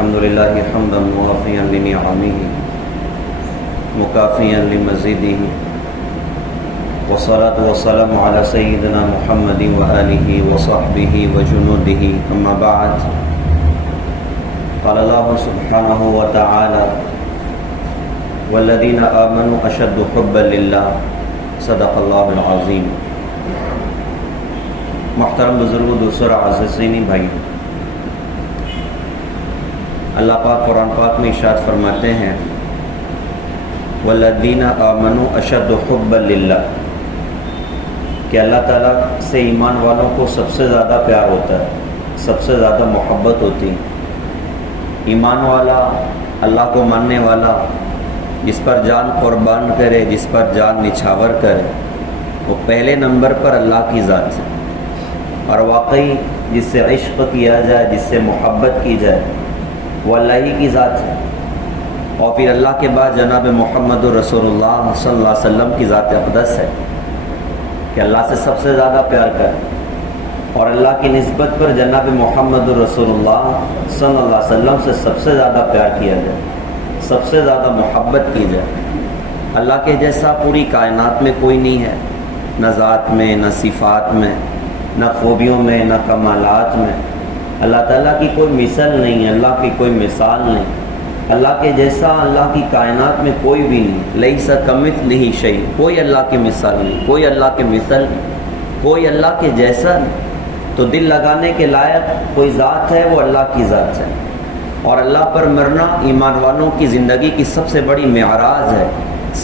الحمد لله حمدا موافيا لنعمه مكافيا لمزيده والصلاة والسلام على سيدنا محمد وآله وصحبه وجنوده أما بعد قال الله سبحانه وتعالى والذين آمنوا أشد حبا لله صدق الله العظيم۔ محترم بزرگوں، دوسرا عزیزینی بھائی، اللہ پاک قرآن پاک میں ارشاد فرماتے ہیں والذین آمنوا اشد حبا للہ، کہ اللہ تعالیٰ سے ایمان والوں کو سب سے زیادہ پیار ہوتا ہے، سب سے زیادہ محبت ہوتی ہے۔ ایمان والا، اللہ کو ماننے والا، جس پر جان قربان کرے، جس پر جان نچھاور کرے، وہ پہلے نمبر پر اللہ کی ذات ہے، اور واقعی جس سے عشق کیا جائے، جس سے محبت کی جائے، وہ اللہ ہی کی ذات ہے۔ اور پھر اللہ کے بعد جناب محمد رسول اللہ صلی اللہ علیہ وسلم کی ذات اقدس ہے، کہ اللہ سے سب سے زیادہ پیار کرے، اور اللہ کی نسبت پر جناب محمد رسول اللہ صلی اللہ علیہ وسلم سے سب سے زیادہ پیار کیا جائے، سب سے زیادہ محبت کی جائے۔ اللہ کے جیسا پوری کائنات میں کوئی نہیں ہے، نہ ذات میں، نہ صفات میں، نہ خوبیوں میں، نہ کمالات میں۔ اللہ تعالیٰ کی کوئی مثل نہیں ہے، اللہ کی کوئی مثال نہیں۔ اللہ کے جیسا اللہ کی کائنات میں کوئی بھی نہیں، لیس کمثلہ شیء، کوئی اللہ کی مثال نہیں، کوئی اللہ کے مثل نہیں، کوئی اللہ کے جیسا نہیں۔ تو دل لگانے کے لائق کوئی ذات ہے، وہ اللہ کی ذات ہے۔ اور اللہ پر مرنا ایمان والوں کی زندگی کی سب سے بڑی معراج ہے،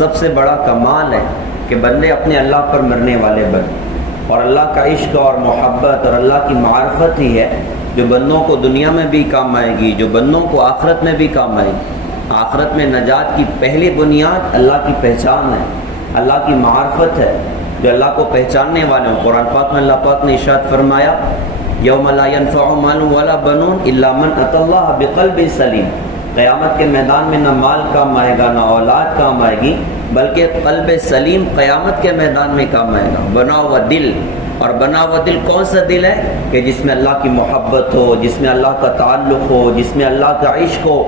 سب سے بڑا کمال ہے، کہ بندے اپنے اللہ پر مرنے والے بنے۔ اور اللہ کا عشق اور محبت اور اللہ کی معرفت ہی ہے جو بندوں کو دنیا میں بھی کام آئے گی، جو بندوں کو آخرت میں بھی کام آئے گی۔ آخرت میں نجات کی پہلی بنیاد اللہ کی پہچان ہے، اللہ کی معرفت ہے، جو اللہ کو پہچاننے والے ہوں۔ قرآن پاک میں اللہ پاک نے ارشاد فرمایا یوم لا ينفع مال ولا بنون الا من اتى الله بقلب سلیم۔ قیامت کے میدان میں نہ مال کام آئے گا، نہ اولاد کام آئے گی، بلکہ قلب سلیم قیامت کے میدان میں کام آئے گا۔ بنا ہوا دل، اور بنا ہوا دل کون سا دل ہے؟ کہ جس میں اللہ کی محبت ہو، جس میں اللہ کا تعلق ہو، جس میں اللہ کا عشق ہو۔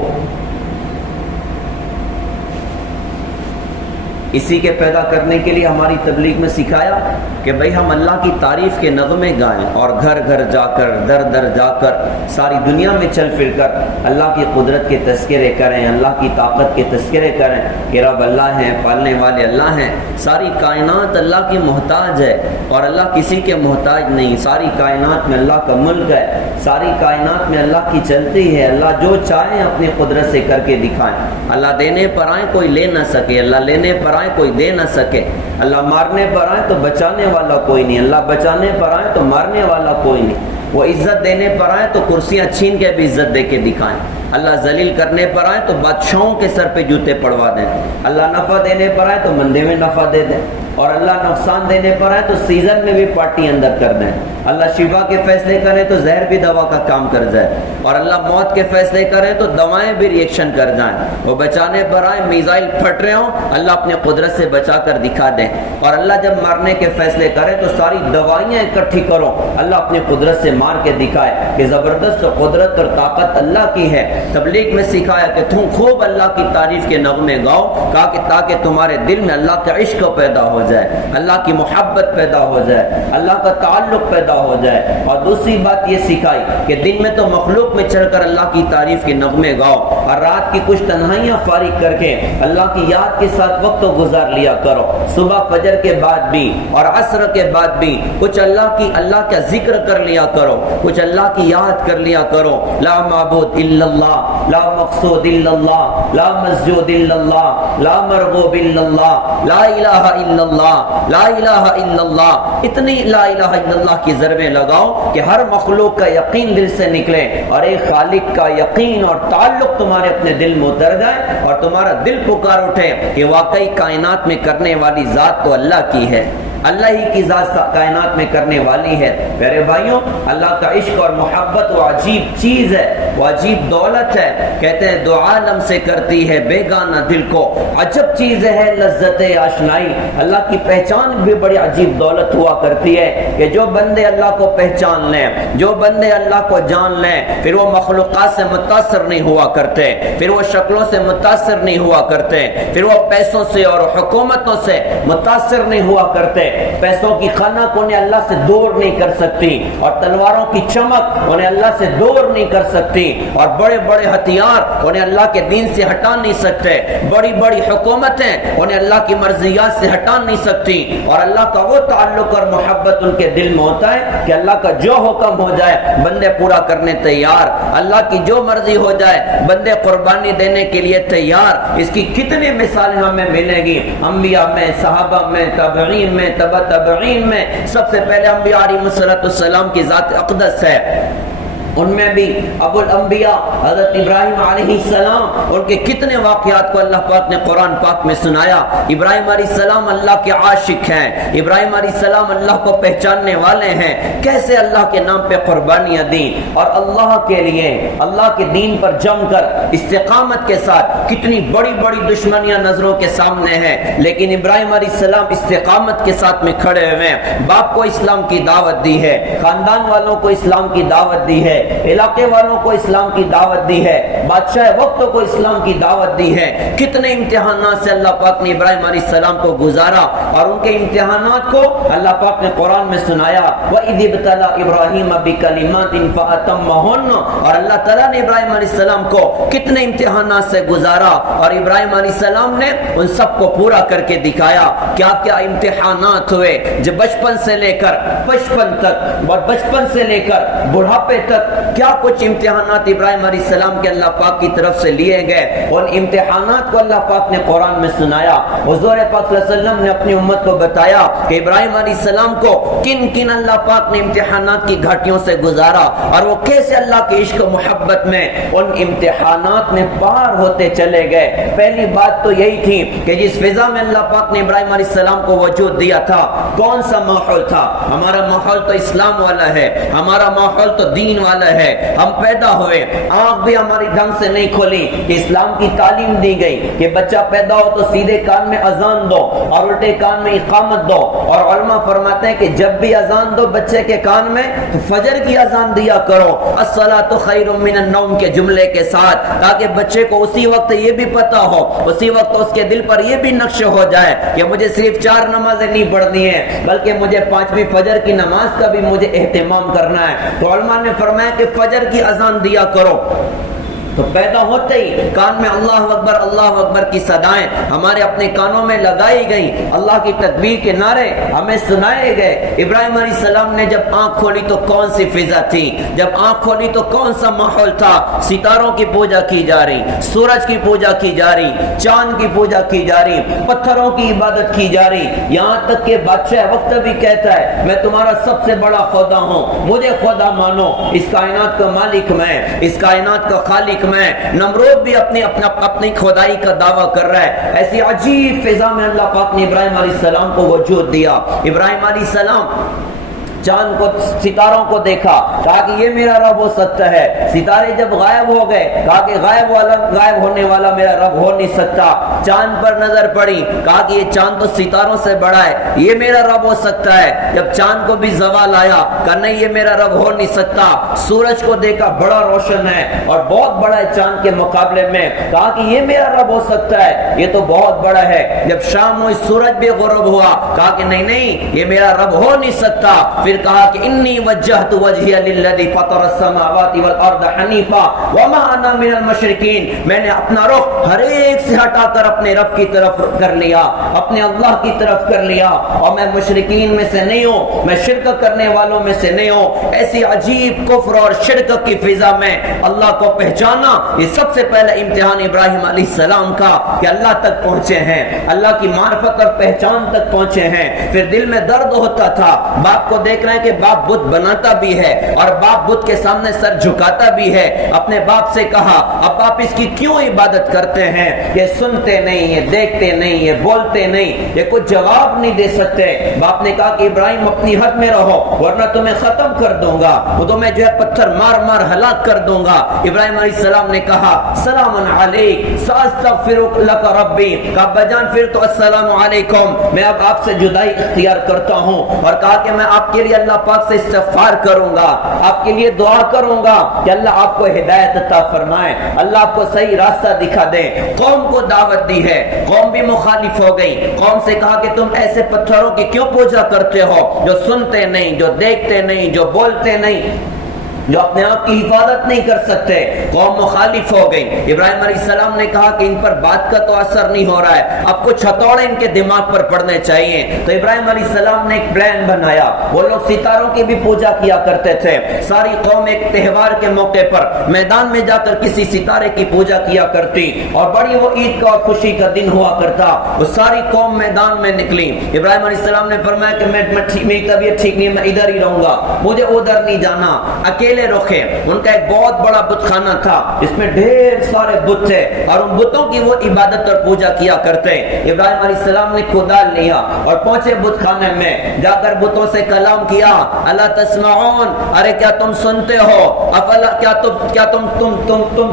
اسی کے پیدا کرنے کے لیے ہماری تبلیغ میں سکھایا کہ بھئی ہم اللہ کی تعریف کے نغمے گائیں، اور گھر گھر جا کر، در در جا کر، ساری دنیا میں چل پھر کر اللہ کی قدرت کے تذکرے کریں، اللہ کی طاقت کے تذکرے کریں کہ رب اللہ ہیں، پالنے والے اللہ ہیں، ساری کائنات اللہ کی محتاج ہے، اور اللہ کسی کے محتاج نہیں۔ ساری کائنات میں اللہ کا ملک ہے، ساری کائنات میں اللہ کی چلتی ہے۔ اللہ جو چاہیں اپنی قدرت سے کر کے دکھائیں۔ اللہ دینے پر آئیں کوئی لے نہ سکے، اللہ لینے پر آئے کوئی دے نہ سکے، اللہ مارنے پر آئے تو بچانے والا کوئی نہیں، اللہ بچانے پر آئے تو مارنے والا کوئی نہیں۔ وہ عزت دینے پر آئے تو کرسیاں چھین کے بھی عزت دے کے دکھائیں، اللہ ذلیل کرنے پر آئے تو بادشاہوں کے سر پہ جوتے پڑوا دیں، اللہ نفع دینے پر آئے تو مندے میں نفع دے دیں، اور اللہ نقصان دینے پر آئے تو سیزن میں بھی پارٹی اندر کر دیں۔ اللہ شفا کے فیصلے کرے تو زہر بھی دوا کا کام کر جائے، اور اللہ موت کے فیصلے کرے تو دوائیں بھی ریئیکشن کر جائیں۔ وہ بچانے پر آئے، میزائل پھٹ رہے ہوں، اللہ اپنے قدرت سے بچا کر دکھا دیں، اور اللہ جب مارنے کے فیصلے کرے تو ساری دوائیاں اکٹھی کرو، اللہ اپنی قدرت سے مار کے دکھائے کہ زبردست قدرت اور طاقت اللہ کی ہے۔ تبلیغ میں سکھایا کہ تم خوب اللہ کی تعریف کے نغمے گاؤ، کہا کہ تاکہ تمہارے دل میں اللہ کا عشق پیدا ہو جائے، اللہ کی محبت پیدا ہو جائے، اللہ کا تعلق پیدا ہو جائے۔ اور دوسری بات یہ سکھائی کہ دن میں تو مخلوق میں چڑھ کر اللہ کی تعریف کے نغمے گاؤ، اور رات کی کچھ تنہائیاں فارغ کر کے اللہ کی یاد کے ساتھ وقت گزار لیا کرو۔ صبح فجر کے بعد بھی اور عصر کے بعد بھی کچھ اللہ کا ذکر کر لیا کرو، کچھ اللہ کی یاد کر لیا کرو۔ لا معبود الا اللہ، لا مقصود الا اللہ، لا مسجود الا اللہ، لا مرغوب الا اللہ، لا الہ الا اللہ، لا الہ الا اللہ۔ اتنی لا الہ الا اللہ کی ضربیں لگاؤ کہ ہر مخلوق کا یقین دل سے نکلے، اور ایک خالق کا یقین اور تعلق تمہارے اپنے دل میں اتر جائے، اور تمہارا دل پکار اٹھے کہ واقعی کائنات میں کرنے والی ذات تو اللہ کی ہے، اللہ ہی کی ذات کائنات میں کرنے والی ہے۔ میرے بھائیوں، اللہ کا عشق اور محبت وہ عجیب چیز ہے وہ عجیب دولت ہے. کہتے ہیں دو عالم سے کرتی ہے بیگانہ دل کو, عجب چیز ہے لذت آشنائی. اللہ کی پہچان بھی بڑی عجیب دولت ہوا کرتی ہے کہ جو بندے اللہ کو پہچان لیں, جو بندے اللہ کو جان لیں, پھر وہ مخلوقات سے متاثر نہیں ہوا کرتے, پھر وہ شکلوں سے متاثر نہیں ہوا کرتے, پھر وہ پیسوں سے اور حکومتوں سے متاثر نہیں ہوا کرتے. پیسوں کی خنک انہیں اللہ سے دور نہیں کر سکتی, اور تلواروں کی چمک انہیں اللہ سے دور نہیں کر سکتی, اور بڑے بڑے ہتھیار انہیں اللہ کے دین سے ہٹا نہیں سکتے, بڑی بڑی حکومتیں انہیں اللہ کی مرضیات سے ہٹا نہیں سکتی. اور اللہ کا وہ تعلق اور محبت ان کے دل میں ہوتا ہے کہ اللہ کا جو حکم ہو جائے بندے پورا کرنے تیار, اللہ کی جو مرضی ہو جائے بندے قربانی دینے کے لیے تیار. اس کی کتنی مثالیں ہمیں ملیں گی, انبیاء میں, صحابہ میں, تابعین میں, تبع تابعین میں. سب سے پہلے انبیاء علیہ السلام کی ذات اقدس ہے, ان میں بھی ابو الانبیاء حضرت ابراہیم علیہ السلام, ان کے کتنے واقعات کو اللہ پاک نے قرآن پاک میں سنایا. ابراہیم علیہ السلام اللہ کے عاشق ہیں, ابراہیم علیہ السلام اللہ کو پہچاننے والے ہیں, کیسے اللہ کے نام پہ قربانیاں دیں اور اللہ کے لیے اللہ کے دین پر جم کر استقامت کے ساتھ. کتنی بڑی بڑی دشمنیاں نظروں کے سامنے ہیں, لیکن ابراہیم علیہ السلام استقامت کے ساتھ میں کھڑے ہوئے ہیں. باپ کو اسلام کی دعوت دی ہے, خاندان والوں کو اسلام کی دعوت دی ہے, علاقے والوں کو اسلام کی دعوت دی ہے, بادشاہ وقت کو اسلام کی دعوت دی ہے. کتنے امتحانات سے اللہ پاک نے ابراہیم علیہ السلام کو گزارا, اور ان کے امتحانات کو اللہ پاک نے قرآن میں سنایا. وَإِذِ ابْتَلَىٰ إِبْرَاهِيمَ بِكَلِمَاتٍ فَأَتَمَّهُنَّ, اور اللہ تعالیٰ نے ابراہیم علیہ السلام کو کتنے امتحانات سے گزارا, اور ابراہیم علیہ السلام نے ان سب کو پورا کر کے دکھایا. کیا کیا امتحانات ہوئے جو بچپن سے لے کر بچپن تک, اور بچپن سے لے کر بڑھاپے تک کیا کچھ امتحانات ابراہیم علیہ السلام کے اللہ پاک کی طرف سے لیے گئے. ان امتحانات کو اللہ پاک نے قرآن میں سنایا. حضور پاک صلی اللہ علیہ وسلم نے اپنی امت کو بتایا کہ ابراہیم علیہ السلام کو کن کن اللہ پاک نے امتحانات کی گھاٹیوں سے گزارا, اور وہ کیسے اللہ کے عشق و محبت میں ان امتحانات میں پار ہوتے چلے گئے. پہلی بات تو یہی تھی کہ جس فضا میں اللہ پاک نے ابراہیم علیہ السلام کو وجود دیا تھا, کون سا ماحول تھا؟ ہمارا ماحول تو اسلام والا ہے, ہمارا ماحول تو دین والا ہے. ہم پیدا ہوئے, آنکھ بھی ہماری ڈھنگ سے نہیں کھولی کہ اسلام کی تعلیم دی گئی کہ بچہ پیدا ہو تو سیدھے کان میں اذان دو اور الٹے کان میں اقامت دو. اور علماء فرماتے ہیں کہ جب بھی اذان دو بچے کے کان میں تو فجر کی اذان دیا کرو, الصلاۃ خیر من النوم کے جملے کے ساتھ, تاکہ بچے کو اسی وقت یہ بھی پتا ہو, اسی وقت اس کے دل پر یہ بھی نقش ہو جائے کہ مجھے صرف 4 نمازیں نہیں پڑھنی ہے, بلکہ مجھے 5ویں فجر کی نماز کا بھی مجھے اہتمام کرنا ہے. تو علماء نے فرمایا کہ فجر کی اذان دیا کرو. تو پیدا ہوتے ہی کان میں اللہ اکبر کی صدائیں ہمارے اپنے کانوں میں لگائی گئیں, اللہ کی تکبیر کے نعرے ہمیں سنائے گئے. ابراہیم علیہ السلام نے جب آنکھ کھولی تو کون سی فضا تھی, جب آنکھ کھولی تو کون سا ماحول تھا؟ ستاروں کی پوجا کی جا رہی, سورج کی پوجا کی جا رہی, چاند کی پوجا کی جا رہی, پتھروں کی عبادت کی جا رہی. یہاں تک کہ بادشاہ وقت بھی کہتا ہے میں تمہارا سب سے بڑا خدا ہوں, مجھے خدا مانو, اس کائنات کا مالک میں, اس کائنات کا خالق میں. نمرود بھی اپنی خدائی کا دعویٰ کر رہا ہے. ایسی عجیب فضا میں اللہ پاک نے ابراہیم علیہ السلام کو وجود دیا. ابراہیم علیہ السلام چاند کو, ستاروں کو دیکھا, کہا کہ یہ میرا رب ہو سکتا ہے. ستارے جب غائب ہو گئے, کہا کہ غائب ہونے والا میرا رب ہو نہیں سکتا. چاند پر نظر پڑی, کہا کہ یہ چاند تو ستاروں سے بڑا ہے, یہ میرا رب ہو سکتا ہے. جب چاند کو بھی زوال آیا, کہا نہیں یہ میرا رب ہو نہیں سکتا. سورج کو دیکھا, بڑا روشن ہے اور بہت بڑا ہے چاند کے مقابلے میں, کہا کہ یہ میرا رب ہو سکتا ہے, یہ تو بہت بڑا ہے. جب شام ہوئی, سورج بھی غروب ہوا, کہا کہ نہیں یہ میرا رب ہو نہیں سکتا. پھر کہا کہ انی وجہت وجہی للذی فطر السماوات والارض حنیفا وما انا من المشرکین, میں نے اپنا رخ ہر ایک سے ہٹا کر اپنے رب کی طرف کر لیا, اپنے اللہ کی طرف کر لیا, اور میں مشرکین میں سے نہیں ہوں, میں شرک کرنے والوں میں سے نہیں ہوں. ایسی عجیب کفر اور شرک کی فضا میں اللہ کو پہچانا, یہ سب سے پہلا امتحان ابراہیم علیہ السلام کا کہ اللہ تک پہنچے ہیں, اللہ کی معرفت اور پہچان تک پہنچے ہیں. پھر دل میں درد ہوتا تھا, باپ کو دیکھ دیکھ رہے ہیں کہ باپ بت بناتا بھی ہے اور باپ بت کے سامنے سر جھکاتا بھی ہے. اپنے باپ سے کہا اب آپ اس کی کیوں عبادت کرتے ہیں؟ یہ سنتے نہیں، یہ دیکھتے نہیں، یہ بولتے نہیں، یہ کچھ جواب نہیں دے سکتے. باپ نے کہا کہ ابراہیم اپنی حد میں رہو ورنہ تمہیں ختم کر دوں گا، وہ تمہیں جو ہے پتھر مار مار ہلاک کر دوں گا. ابراہیم علیہ السلام نے کہا سلام علیک ساستغفر لک ربی. ابا جان پھر تو السلام علیکم، میں اب آپ سے جدائی اختیار کرتا ہوں. اور کہا کہ میں آپ کے لیے اللہ پاک سے استغفار کروں گا، آپ کے لیے دعا کروں گا کہ اللہ آپ کو ہدایت عطا فرمائے، اللہ آپ کو صحیح راستہ دکھا دے. قوم کو دعوت دی ہے، قوم بھی مخالف ہو گئی. قوم سے کہا کہ تم ایسے پتھروں کی کیوں پوجا کرتے ہو جو سنتے نہیں، جو دیکھتے نہیں، جو بولتے نہیں، جو اپنے آپ کی حفاظت نہیں کر سکتے. قوم مخالف ہو گئی. ابراہیم علیہ السلام نے کہا کہ ان پر بات کا تو اثر نہیں ہو رہا ہے، اب کچھ ہتھوڑے ان کے دماغ پر پڑنے چاہیے. تو ابراہیم علیہ السلام نے ایک پلان بنایا. وہ لوگ ستاروں کی بھی پوجا کیا کرتے تھے. ساری قوم ایک تہوار کے موقع پر میدان میں جا کر کسی ستارے کی پوجا کیا کرتی اور بڑی وہ عید کا اور خوشی کا دن ہوا کرتا. وہ ساری قوم میدان میں نکلی. ابراہیم علیہ السلام نے فرمایا کہ میری طبیعت ٹھیک نہیں، میں ادھر ہی رہوں گا، مجھے ادھر نہیں جانا. اکیلے رکھے. ان کا ایک بہت بڑا بت خانہ تھا جس میں ڈھیر سارے بت تھے اور ان بتوں کی وہ عبادت اور پوجا کیا کرتے. ابراہیم علیہ السلام نے کدال لیا اور پہنچے بت خانے میں. جا کر بتوں سے کلام کیا، الا تسمعون، ارے کیا تم سنتے ہو؟ افلا کیا تم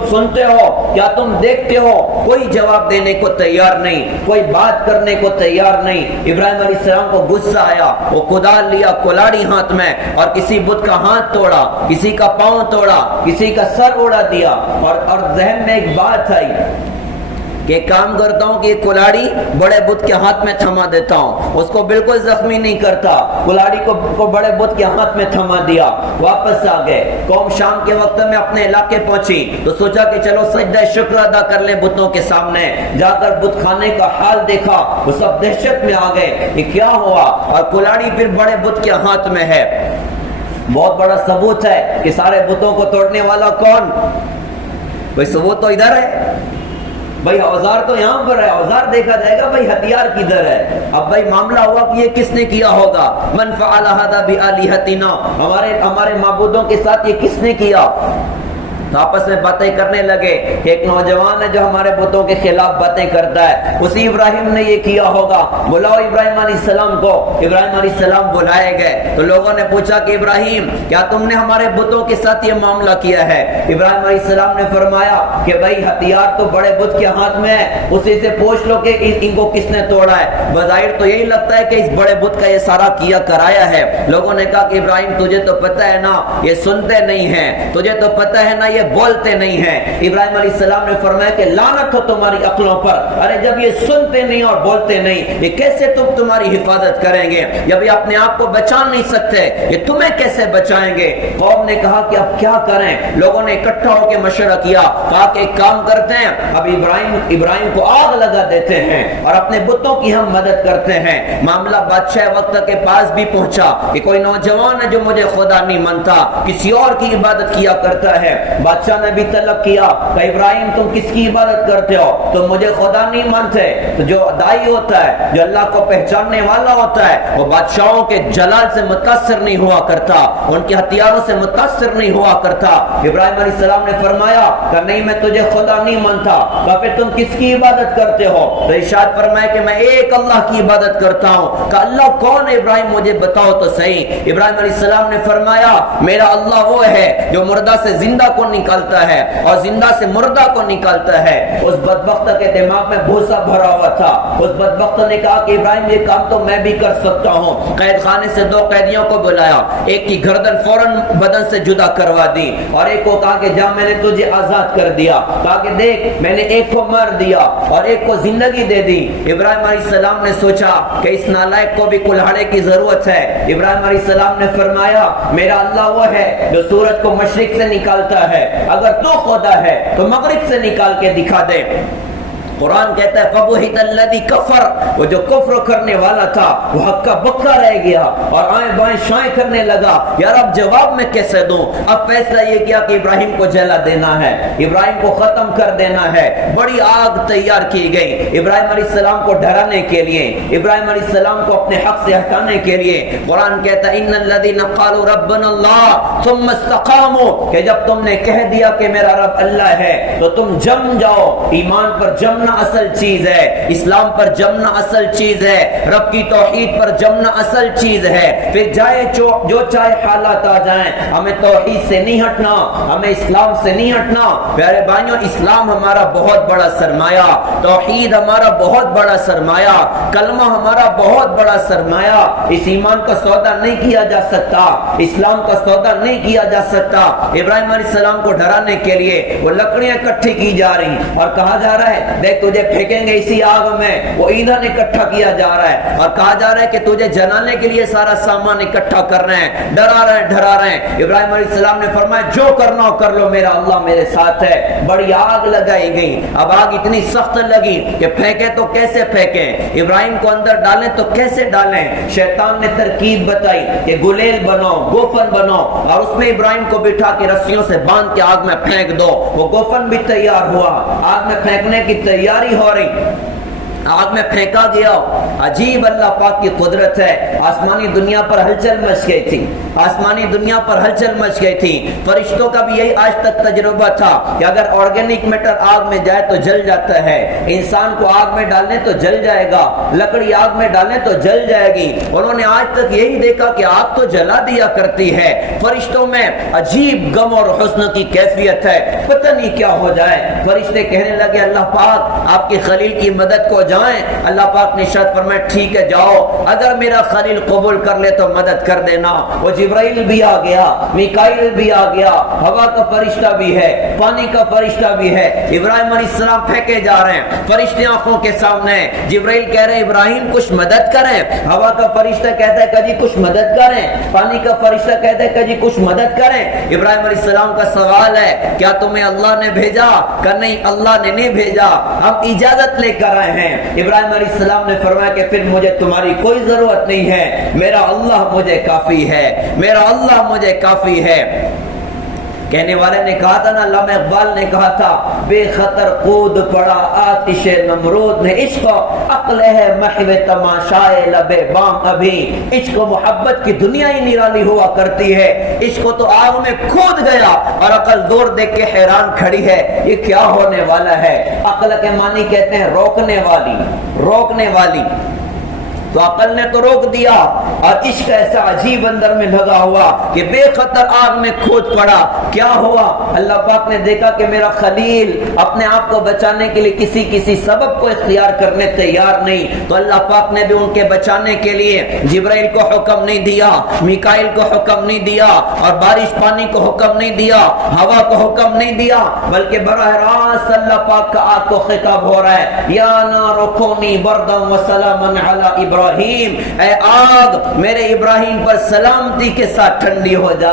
سنتے ہو؟ کیا تم دیکھتے ہو؟ کوئی جواب دینے کو تیار نہیں، کوئی بات کرنے کو تیار نہیں. ابراہیم علیہ السلام کو غصہ آیا. وہ کدال لیا، کلاڑی ہاتھ میں، اور کسی بت کا ہاتھ توڑا، کسی کا پاؤں توڑا، کسی کا سر اڑا دیا. اور ذہن میں ایک بات آئی کہ کام کرتا ہوں کہ یہ کلاڑی بڑے بت کے ہاتھ میں تھما دیتا ہوں، اس کو بالکل زخمی نہیں کرتا. کلاڑی کو بڑے بت کے ہاتھ میں تھما دیا. واپس آ گئے. قوم شام کے وقت میں اپنے علاقے پہنچی تو سوچا کہ چلو سجدہ شکر ادا کر لیں بتوں کے سامنے. جا کر بت خانے کا حال دیکھا، وہ سب دہشت میں آ گئے کہ کیا ہوا، اور کلاڑی پھر بڑے بت کے ہاتھ میں ہے. بہت بڑا ثبوت ہے کہ سارے بتوں کو توڑنے والا کون؟ بھئی ثبوت تو ادھر ہے، بھئی اوزار تو یہاں پر ہے، اوزار دیکھا جائے گا، بھئی ہتھیار کدھر ہے؟ اب بھئی معاملہ ہوا کہ یہ کس نے کیا ہوگا؟ من فعل ھذا بآلہتنا، ہمارے معبودوں کے ساتھ یہ کس نے کیا؟ آپس میں باتیں کرنے لگے کہ ایک نوجوان ہے جو ہمارے بتوں کے خلاف باتیں کرتا ہے، اسی ابراہیم نے یہ کیا ہوگا، بلاؤ ابراہیم علیہ السلام کو. ابراہیم علیہ السلام بلائے گئے تو لوگوں نے پوچھا کہ ابراہیم کیا تم نے ہمارے بتوں کے ساتھ یہ معاملہ کیا ہے؟ ابراہیم علیہ السلام نے فرمایا کہ بھائی ہتھیار تو بڑے بت کے ہاتھ میں ہے، اسی سے پوچھ لو کہ ان کو کس نے توڑا ہے. بظاہر تو یہی لگتا ہے کہ اس بڑے بت کا یہ سارا کیا کرایا ہے. لوگوں نے کہا کہ ابراہیم تجھے تو پتہ ہے نا یہ سنتے نہیں ہیں، تجھے تو پتہ ہے نا یہ بولتے نہیں ہیں. ابراہیم علیہ السلام نے فرمایا کہ لعنت ہو تمہاری عقلوں پر، ارے جب یہ سنتے نہیں اور بولتے نہیں یہ کیسے تمہاری حفاظت کریں گے؟ جب یہ اپنے آپ کو بچا نہیں سکتے یہ تمہیں کیسے بچائیں گے؟ قوم نے کہا کہ اب کیا کریں؟ لوگوں نے اکٹھا ہو کے مشورہ کیا، کہا کہ ایک کام کرتے ہیں، اب ابراہیم کو آگ لگا دیتے ہیں اور اپنے بتوں کی ہم مدد کرتے ہیں. معاملہ بادشاہ وقت کے پاس بھی پہنچا کہ کوئی نوجوان ہے جو مجھے خدا نہیں مانتا، کسی اور کی عبادت کیا کرتا ہے. بادشاہ نے بھی طلب کیا کہ ابراہیم تم کس کی عبادت کرتے ہو؟ تم مجھے خدا نہیں مانتے. تو جو دائی ہوتا ہے، جو اللہ کو پہچاننے والا ہوتا ہے، وہ بادشاہوں کے جلال سے متاثر نہیں ہوا کرتا، ان کے ہتھیاروں سے متاثر نہیں ہوا کرتا. ابراہیم علیہ السلام نے فرمایا کہ نہیں میں تجھے خدا نہیں مانتا. کہ پھر تم کس کی عبادت کرتے ہو؟ تو ارشاد فرمایا کہ میں ایک اللہ کی عبادت کرتا ہوں. کہ اللہ کون ہے ابراہیم مجھے بتاؤ تو صحیح. ابراہیم علیہ السلام نے فرمایا میرا اللہ وہ ہے جو مردہ سے زندہ کو نکالتا ہے اور زندہ سے مردہ کو نکالتا ہے. اس بدبخت کے دماغ میں بھوسا بھرا ہوا تھا. اس بدبخت نے کہا کہ ابراہیم یہ کام تو میں بھی کر سکتا ہوں. قید خانے سے 2 قیدیوں کو بلایا، ایک کی گردن فوراً بدن سے جدا کروا دی اور ایک کو کہا کہ جا میں نے تجھے آزاد کر دیا. کہا کہ دیکھ میں نے ایک کو مار دیا اور ایک کو زندگی دے دی. ابراہیم علیہ السلام نے سوچا کہ اس نالائق کو بھی کلہاڑے کی ضرورت ہے. ابراہیم علیہ السلام نے فرمایا میرا اللہ وہ ہے جو سورج کو مشرق سے نکالتا ہے، اگر تو خدا ہے تو مغرب سے نکال کے دکھا دے. قرآن کہتا ہے فَبُهِتَ الَّذِي کفر، وہ جو کفر کرنے والا تھا وہ ہکا بکا رہ گیا اور آئیں بائیں شائیں کرنے لگا، یار اب جواب میں کیسے دوں؟ اب فیصلہ یہ کیا کہ ابراہیم کو جلا دینا ہے، ابراہیم کو ختم کر دینا ہے۔ بڑی آگ تیار کی گئی ابراہیم علیہ السلام کو ڈرانے کے لیے، ابراہیم علیہ السلام کو اپنے حق سے ہٹانے کے لیے۔ قرآن کہتا ہے ان الذین قالوا ربنا اللہ ثم استقاموا، کہ جب تم نے کہہ دیا کہ میرا رب اللہ ہے تو تم جم جاؤ۔ ایمان پر جمنا اصل چیز ہے، اسلام پر جمنا اصل چیز ہے، رب کی توحید پر جمنا اصل چیز ہے۔ پھر جائے جو چاہے حالات آ جائیں، ہمیں توحید سے نہیں ہٹنا، ہمیں اسلام سے نہیں ہٹنا۔ پیارے بھائیوں، اسلام ہمارا بہت بڑا سرمایہ، توحید ہمارا بہت بڑا سرمایہ، کلمہ ہمارا بہت بڑا سرمایہ۔ اس ایمان کا سودا نہیں کیا جا سکتا، اسلام کا سودا نہیں کیا جا سکتا۔ ابراہیم علیہ السلام کو ڈرانے کے لیے وہ لکڑیاں اکٹھی کی جا رہی اور کہا جا رہا ہے دیکھ تجھے پھینکیں گے اسی آگ میں، وہ ایندھن اکٹھا کیا جا رہا ہے اور کہا جا رہا ہے کہ تجھے جلانے کے لیے سارا سامان اکٹھا کر رہے ہیں، ڈرا رہے ہیں۔ ابراہیم علیہ السلام نے فرمایا جو کرنا ہو کر لو، میرا اللہ میرے ساتھ ہے۔ بڑی آگ لگائی گئی، اب آگ اتنی سخت لگی کہ پھینکے تو کیسے پھینکیں، ابراہیم کو اندر ڈالیں تو کیسے ڈالیں؟ شیطان نے ترکیب بتائی کہ گلیل بناؤ، گوفن بناؤ اور اس میں ابراہیم کو بٹھا کے رسیوں سے باندھ کے آگ میں پھینک دو۔ وہ گوفن بھی تیار ہوا، آگ میں پھینکنے کی تیاری ہو رہی، آگ میں پھینکا گیا۔ عجیب اللہ پاک کی قدرت ہے، آسمانی دنیا پر ہلچل مچ گئی تھی، آسمانی دنیا پر ہلچل مچ گئی تھی۔ فرشتوں کا بھی یہی آج تک تجربہ تھا کہ اگر آرگینک میٹر آگ میں جائے تو جل جاتا ہے، انسان کو آگ میں ڈالنے تو جل جائے گا، لکڑی آگ میں ڈالنے تو جل جائے گی۔ انہوں نے آج تک یہی دیکھا کہ آگ تو جلا دیا کرتی ہے۔ فرشتوں میں عجیب غم اور حزن کی کیفیت ہے، پتہ نہیں کیا ہو جائے۔ فرشتے کہنے لگے اللہ پاک آپ کے خلیل کی مدد کو جائیں۔ اللہ پاک نے ارشاد فرمایا ٹھیک ہے جاؤ، اگر میرا خلیل قبول کر لے تو مدد کر دینا۔ وہ جبرائیل بھی آ گیا، میکائیل بھی آ گیا، ہوا کا فرشتہ بھی ہے، پانی کا فرشتہ بھی ہے۔ ابراہیم علیہ السلام پھینکے جا رہے ہیں، فرشتے آنکھوں کے سامنے، جبرائیل کہہ رہے ہیں ابراہیم کچھ مدد کریں، ہوا کا فرشتہ کہتا ہے کہ جی کچھ مدد کریں، پانی کا فرشتہ کہتا ہے کہ جی کچھ مدد کریں۔ ابراہیم علیہ السلام کا سوال ہے کیا تمہیں اللہ نے بھیجا؟ کہ نہیں اللہ نے نہیں بھیجا، ہم اجازت لے کر آئے ہیں۔ ابراہیم علیہ السلام نے فرمایا کہ پھر مجھے تمہاری کوئی ضرورت نہیں ہے، میرا اللہ مجھے کافی ہے، میرا اللہ مجھے کافی ہے۔ کہنے والے نے کہا تھا نا، علامہ اقبال نے کہا تھا بے خطر کود پڑا آتش نمرود میں، عشق عقل ہے محو تماشائے لب بام ابھی۔ عشق و محبت کی دنیا ہی نرالی ہوا کرتی ہے، عشق تو آگ میں کود گیا اور عقل دور دیکھ کے حیران کھڑی ہے، یہ کیا ہونے والا ہے؟ عقل کے معنی کہتے ہیں روکنے والی، روکنے والی، تو عقل نے تو روک دیا اور عشق ایسا عجیب اندر میں لگا ہوا کہ بے خطر آگ میں کھود پڑا۔ کیا ہوا؟ اللہ پاک نے دیکھا کہ میرا خلیل اپنے آپ کو بچانے کے لیے کسی سبب کو اختیار کرنے تیار نہیں، تو اللہ پاک نے بھی ان کے بچانے کے لیے جبرائیل کو حکم نہیں دیا، میکائیل کو حکم نہیں دیا اور بارش پانی کو حکم نہیں دیا، ہوا کو حکم نہیں دیا، بلکہ براہ راست اللہ پاک کا آگ کو خطاب ہو رہا ہے یا نار کونی بردا وسلاما علی ابراہیم، اے آگ میرے ابراہیم پر سلامتی کے ساتھ ٹھنڈی ہو جا،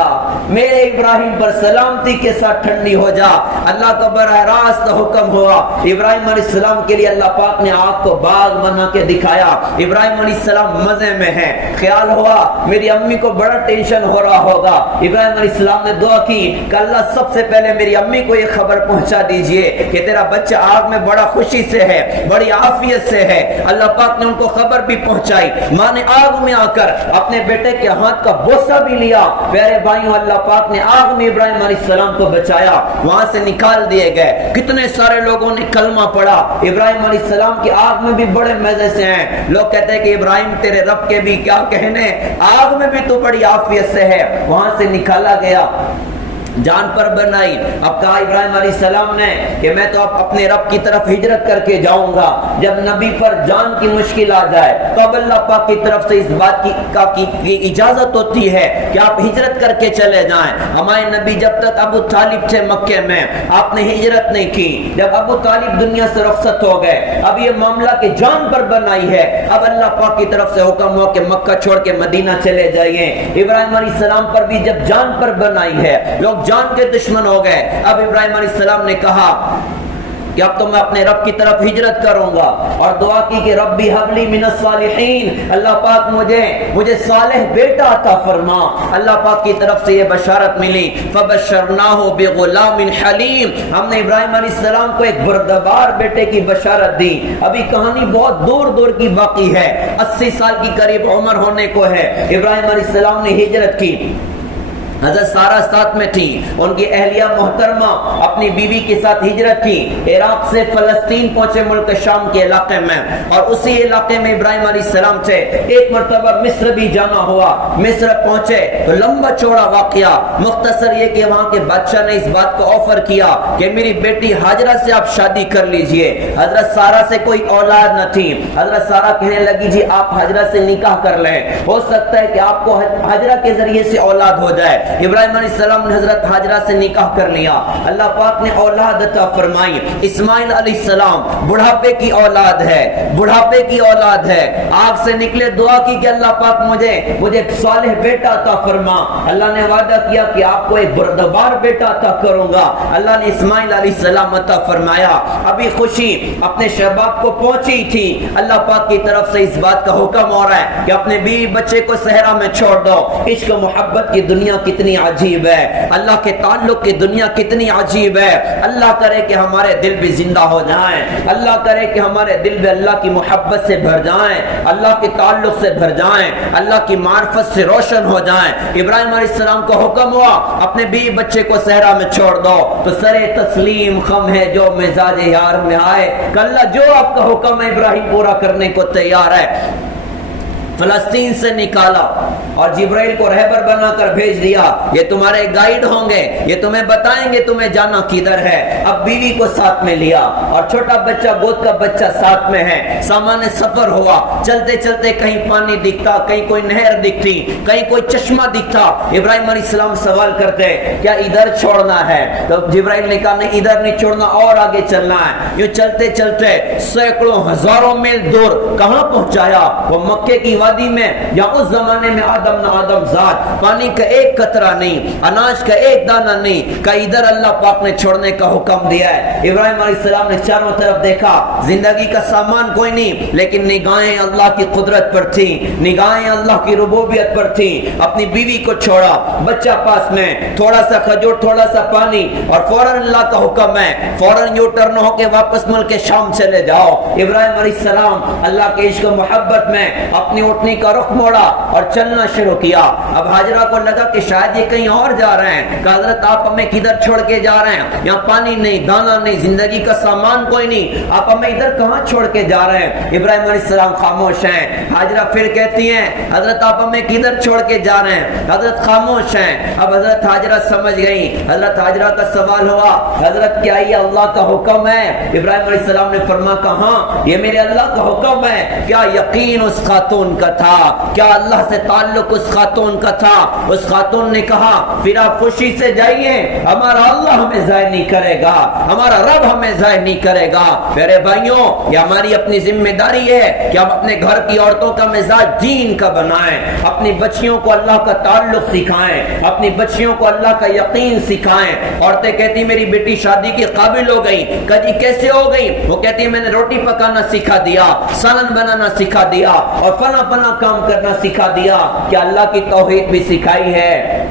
میرے ابراہیم پر سلامتی کے ساتھ ٹھنڈی ہو جا۔ اللہ کا براہ راست حکم ہوا۔ ابراہیم علیہ السلام کے لیے اللہ پاک نے آگ کو باغ بنا کے دکھایا۔ ابراہیم علیہ السلام مزے میں ہیں، خیال ہوا میری امی کو بڑا ٹینشن ہو رہا ہوگا۔ ابراہیم علیہ السلام نے دعا کی کہ اللہ سب سے پہلے میری امی کو یہ خبر پہنچا دیجئے کہ تیرا بچہ آگ میں بڑا خوشی سے ہے، بڑی عافیت سے ہے۔ اللہ پاک نے ان کو خبر بھی پہنچائی۔ ماں نے آگ میں آ کر اپنے بیٹے کے ہاتھ کا بوسہ بھی لیا۔ پیارے بھائیوں، اللہ پاک نے آگ میں ابراہیم علیہ السلام کو بچایا، وہاں سے نکال دیے گئے۔ کتنے سارے لوگوں نے کلمہ پڑھا۔ ابراہیم علیہ السلام کی آگ میں بھی بڑے مزے سے ہیں۔ لوگ کہتے ہیں کہ ابراہیم تیرے رب کے بھی کیا کہنے، آگ میں بھی تو بڑی عافیت سے ہے۔ وہاں سے نکالا گیا، جان پر بنائی۔ اب کہا ابراہیم علیہ السلام نے کہ میں تو اب اپنے رب کی طرف ہجرت کر کے جاؤں گا۔ جب نبی پر جان کی مشکل آ جائے تو اب اللہ پاک کی طرف سے اس بات کی اجازت ہوتی ہے کہ آپ ہجرت کر کے چلے جائیں۔ ہمارے نبی جب تک ابو طالب تھے مکے میں، آپ نے ہجرت نہیں کی۔ جب ابو طالب دنیا سے رخصت ہو گئے، اب یہ معاملہ کہ جان پر بنائی ہے، اب اللہ پاک کی طرف سے حکم ہوا کہ مکہ چھوڑ کے مدینہ چلے جائیے۔ ابراہیم علیہ السلام پر بھی جب جان پر بنائی ہے، لوگ جان کے دشمن ہو گئے۔ اب ابراہیم علیہ السلام نے کہا کہ اب تو میں اپنے رب کی طرف ہجرت کروں گا، اور دعا کی کہ ربی حبلی من الصالحین، اللہ پاک مجھے صالح بیٹا عطا فرما۔ اللہ پاک کی طرف سے یہ بشارت ملی، فبشرناہ بغلام حلیم، ہم نے ابراہیم علیہ السلام کو ایک بردبار بیٹے کی بشارت دی۔ ابھی کہانی بہت دور دور کی باقی ہے، 80 سال کی قریب عمر ہونے کو ہے۔ ابراہیم علیہ السلام نے ہجرت کی، حضرت سارہ ساتھ میں تھی، ان کی اہلیہ محترمہ اپنی بیوی کے ساتھ ہجرت کی، عراق سے فلسطین پہنچے، ملک شام کے علاقے میں، اور اسی علاقے میں ابراہیم علیہ السلام تھے۔ ایک مرتبہ مصر بھی جانا ہوا، مصر پہنچے تو لمبا چوڑا واقعہ، مختصر یہ کہ وہاں کے بادشاہ نے اس بات کو آفر کیا کہ میری بیٹی ہاجرہ سے آپ شادی کر لیجئے۔ حضرت سارہ سے کوئی اولاد نہ تھی، حضرت سارہ کہنے لگی جی آپ ہاجرہ سے نکاح کر لیں، ہو سکتا ہے کہ آپ کو ہاجرہ کے ذریعے سے اولاد ہو جائے۔ ابراہیم علیہ السلام نے حضرت ہاجرہ سے نکاح کر لیا، اللہ پاک نے اولاد عطا فرمائی۔ اسماعیل علیہ السلام بڑھاپے کی اولاد ہے، بڑھاپے کی اولاد ہے، آگ سے نکلے دعا کی کہ اللہ پاک مجھے صالح بیٹا عطا فرما۔ اللہ نے وعدہ کیا کہ آپ کو ایک بردبار بیٹا عطا کروں گا، اللہ نے اسماعیل علیہ السلام عطا فرمایا۔ ابھی خوشی اپنے شباب کو پہنچی تھی، اللہ پاک کی طرف سے اس بات کا حکم ہو رہا ہے کہ اپنے بیوی بچے کو صحرا میں چھوڑ دو۔ عشق و محبت کی دنیا کتنی عجیب ہے، اللہ کے تعلق کی دنیا کتنی عجیب ہے۔ اللہ کرے کہ ہمارے دل بھی زندہ ہو جائیں، اللہ کرے کہ ہمارے دل بھی اللہ کی محبت سے بھر جائیں، اللہ کے تعلق سے بھر جائیں، اللہ کی معرفت سے روشن ہو جائیں۔ ابراہیم علیہ السلام کو حکم ہوا اپنے بیوی بچے کو صحرا میں چھوڑ دو، تو سرے تسلیم خم ہے جو مزاج یار میں آئے کہ اللہ جو آپ کا حکم ہے ابراہیم پورا کرنے کو تیار ہے۔ فلسطین سے نکالا اور جبرائیل کو رہبر بنا کر بھیج دیا، یہ تمہارے گائیڈ ہوں گے، یہ تمہیں بتائیں گے تمہیں جانا کدھر ہے۔ اب بیوی کو ساتھ میں لیا اور چھوٹا بچہ، گود کا بچہ ساتھ میں ہے۔ سامان سفر ہوا، چلتے چلتے کہیں پانی دکھتا، کہیں کوئی نہر دکھتی، کہیں کوئی چشمہ دکھتا۔ ابراہیم علیہ السلام سوال کرتے کیا ادھر چھوڑنا ہے؟ تو جبرائیل نے کہا نہیں ادھر نہیں چھوڑنا، اور آگے چلنا ہے۔ یوں چلتے چلتے سینکڑوں ہزاروں میل دور کہاں پہنچایا؟ وہ مکے کی وادی میں، یا اس زمانے میں آدم نہ آدم ذات، پانی کا ایک قطرہ نہیں، اناج کا ایک دانہ نہیں، کہ ادھر اللہ پاک نے چھوڑنے کا حکم دیا ہے۔ ابراہیم علیہ السلام نے چاروں طرف دیکھا، زندگی کا سامان کوئی نہیں، لیکن نگاہیں اللہ کی قدرت پر تھی، نگاہیں اللہ کی ربوبیت پر تھی۔ اپنی بیوی کو چھوڑا، بچہ پاس میں، تھوڑا سا کھجور، تھوڑا سا پانی، اور فوراً اللہ کا حکم ہے فوراً یو ٹرن ہو کے واپس ملک شام چلے جاؤ۔ ابراہیم علیہ السلام اللہ کے عشق و محبت میں اپنی اٹھنی کا رخ موڑا اور چلنا شروع کیا۔ اب ہاجرہ کو لگا کہ شاید یہ کہیں اور جا رہے ہیں، کہ حضرت آپ ہمیں کدھر چھوڑ کے جا رہے ہیں؟ یہاں پانی نہیں، دانا نہیں، زندگی کا سامان کوئی نہیں، آپ ہمیں ادھر کہاں چھوڑ کے جا رہے ہیں؟ ابراہیم علیہ السلام خاموش ہیں۔ ہاجرہ پھر کہتی ہیں حضرت آپ ہمیں کدھر چھوڑ کے جا رہے ہیں؟ حضرت خاموش ہیں۔ اب حضرت ہاجرہ سمجھ گئی، حضرت ہاجرہ کا سوال ہوا حضرت کیا یہ اللہ کا حکم ہے؟ ابراہیم علیہ السلام نے فرمایا کہاں، یہ میرے اللہ کا حکم ہے۔ کیا یقین اس خاتون کا تھا، کیا اللہ سے تعلق اس خاتون کا تھا؟ اس خاتون نے کہا پھر آپ خوشی سے جائیے، ہمارا اللہ ہمیں ضائع نہیں کرے گا، ہمارا رب ہمیں ضائع نہیں کرے گا۔ میرے بھائیوں، یہ ہماری اپنی ذمہ داری ہے کہ ہم اپنے گھر کی عورتوں کا مزاج دین کا بنائیں، اپنی بچیوں کو اللہ کا تعلق سکھائیں، اپنی بچیوں کو اللہ کا یقین سکھائیں۔ عورتیں کہتی میری بیٹی شادی کے قابل ہو گئی، کہتی کیسے ہو گئی؟ وہ کہتی میں نے روٹی پکانا سکھا دیا، سالن بنانا سکھا دیا، اور فلاں فلاں کام کرنا سکھا دیا۔ کیا اللہ کی توحید بھی سکھائی ہے؟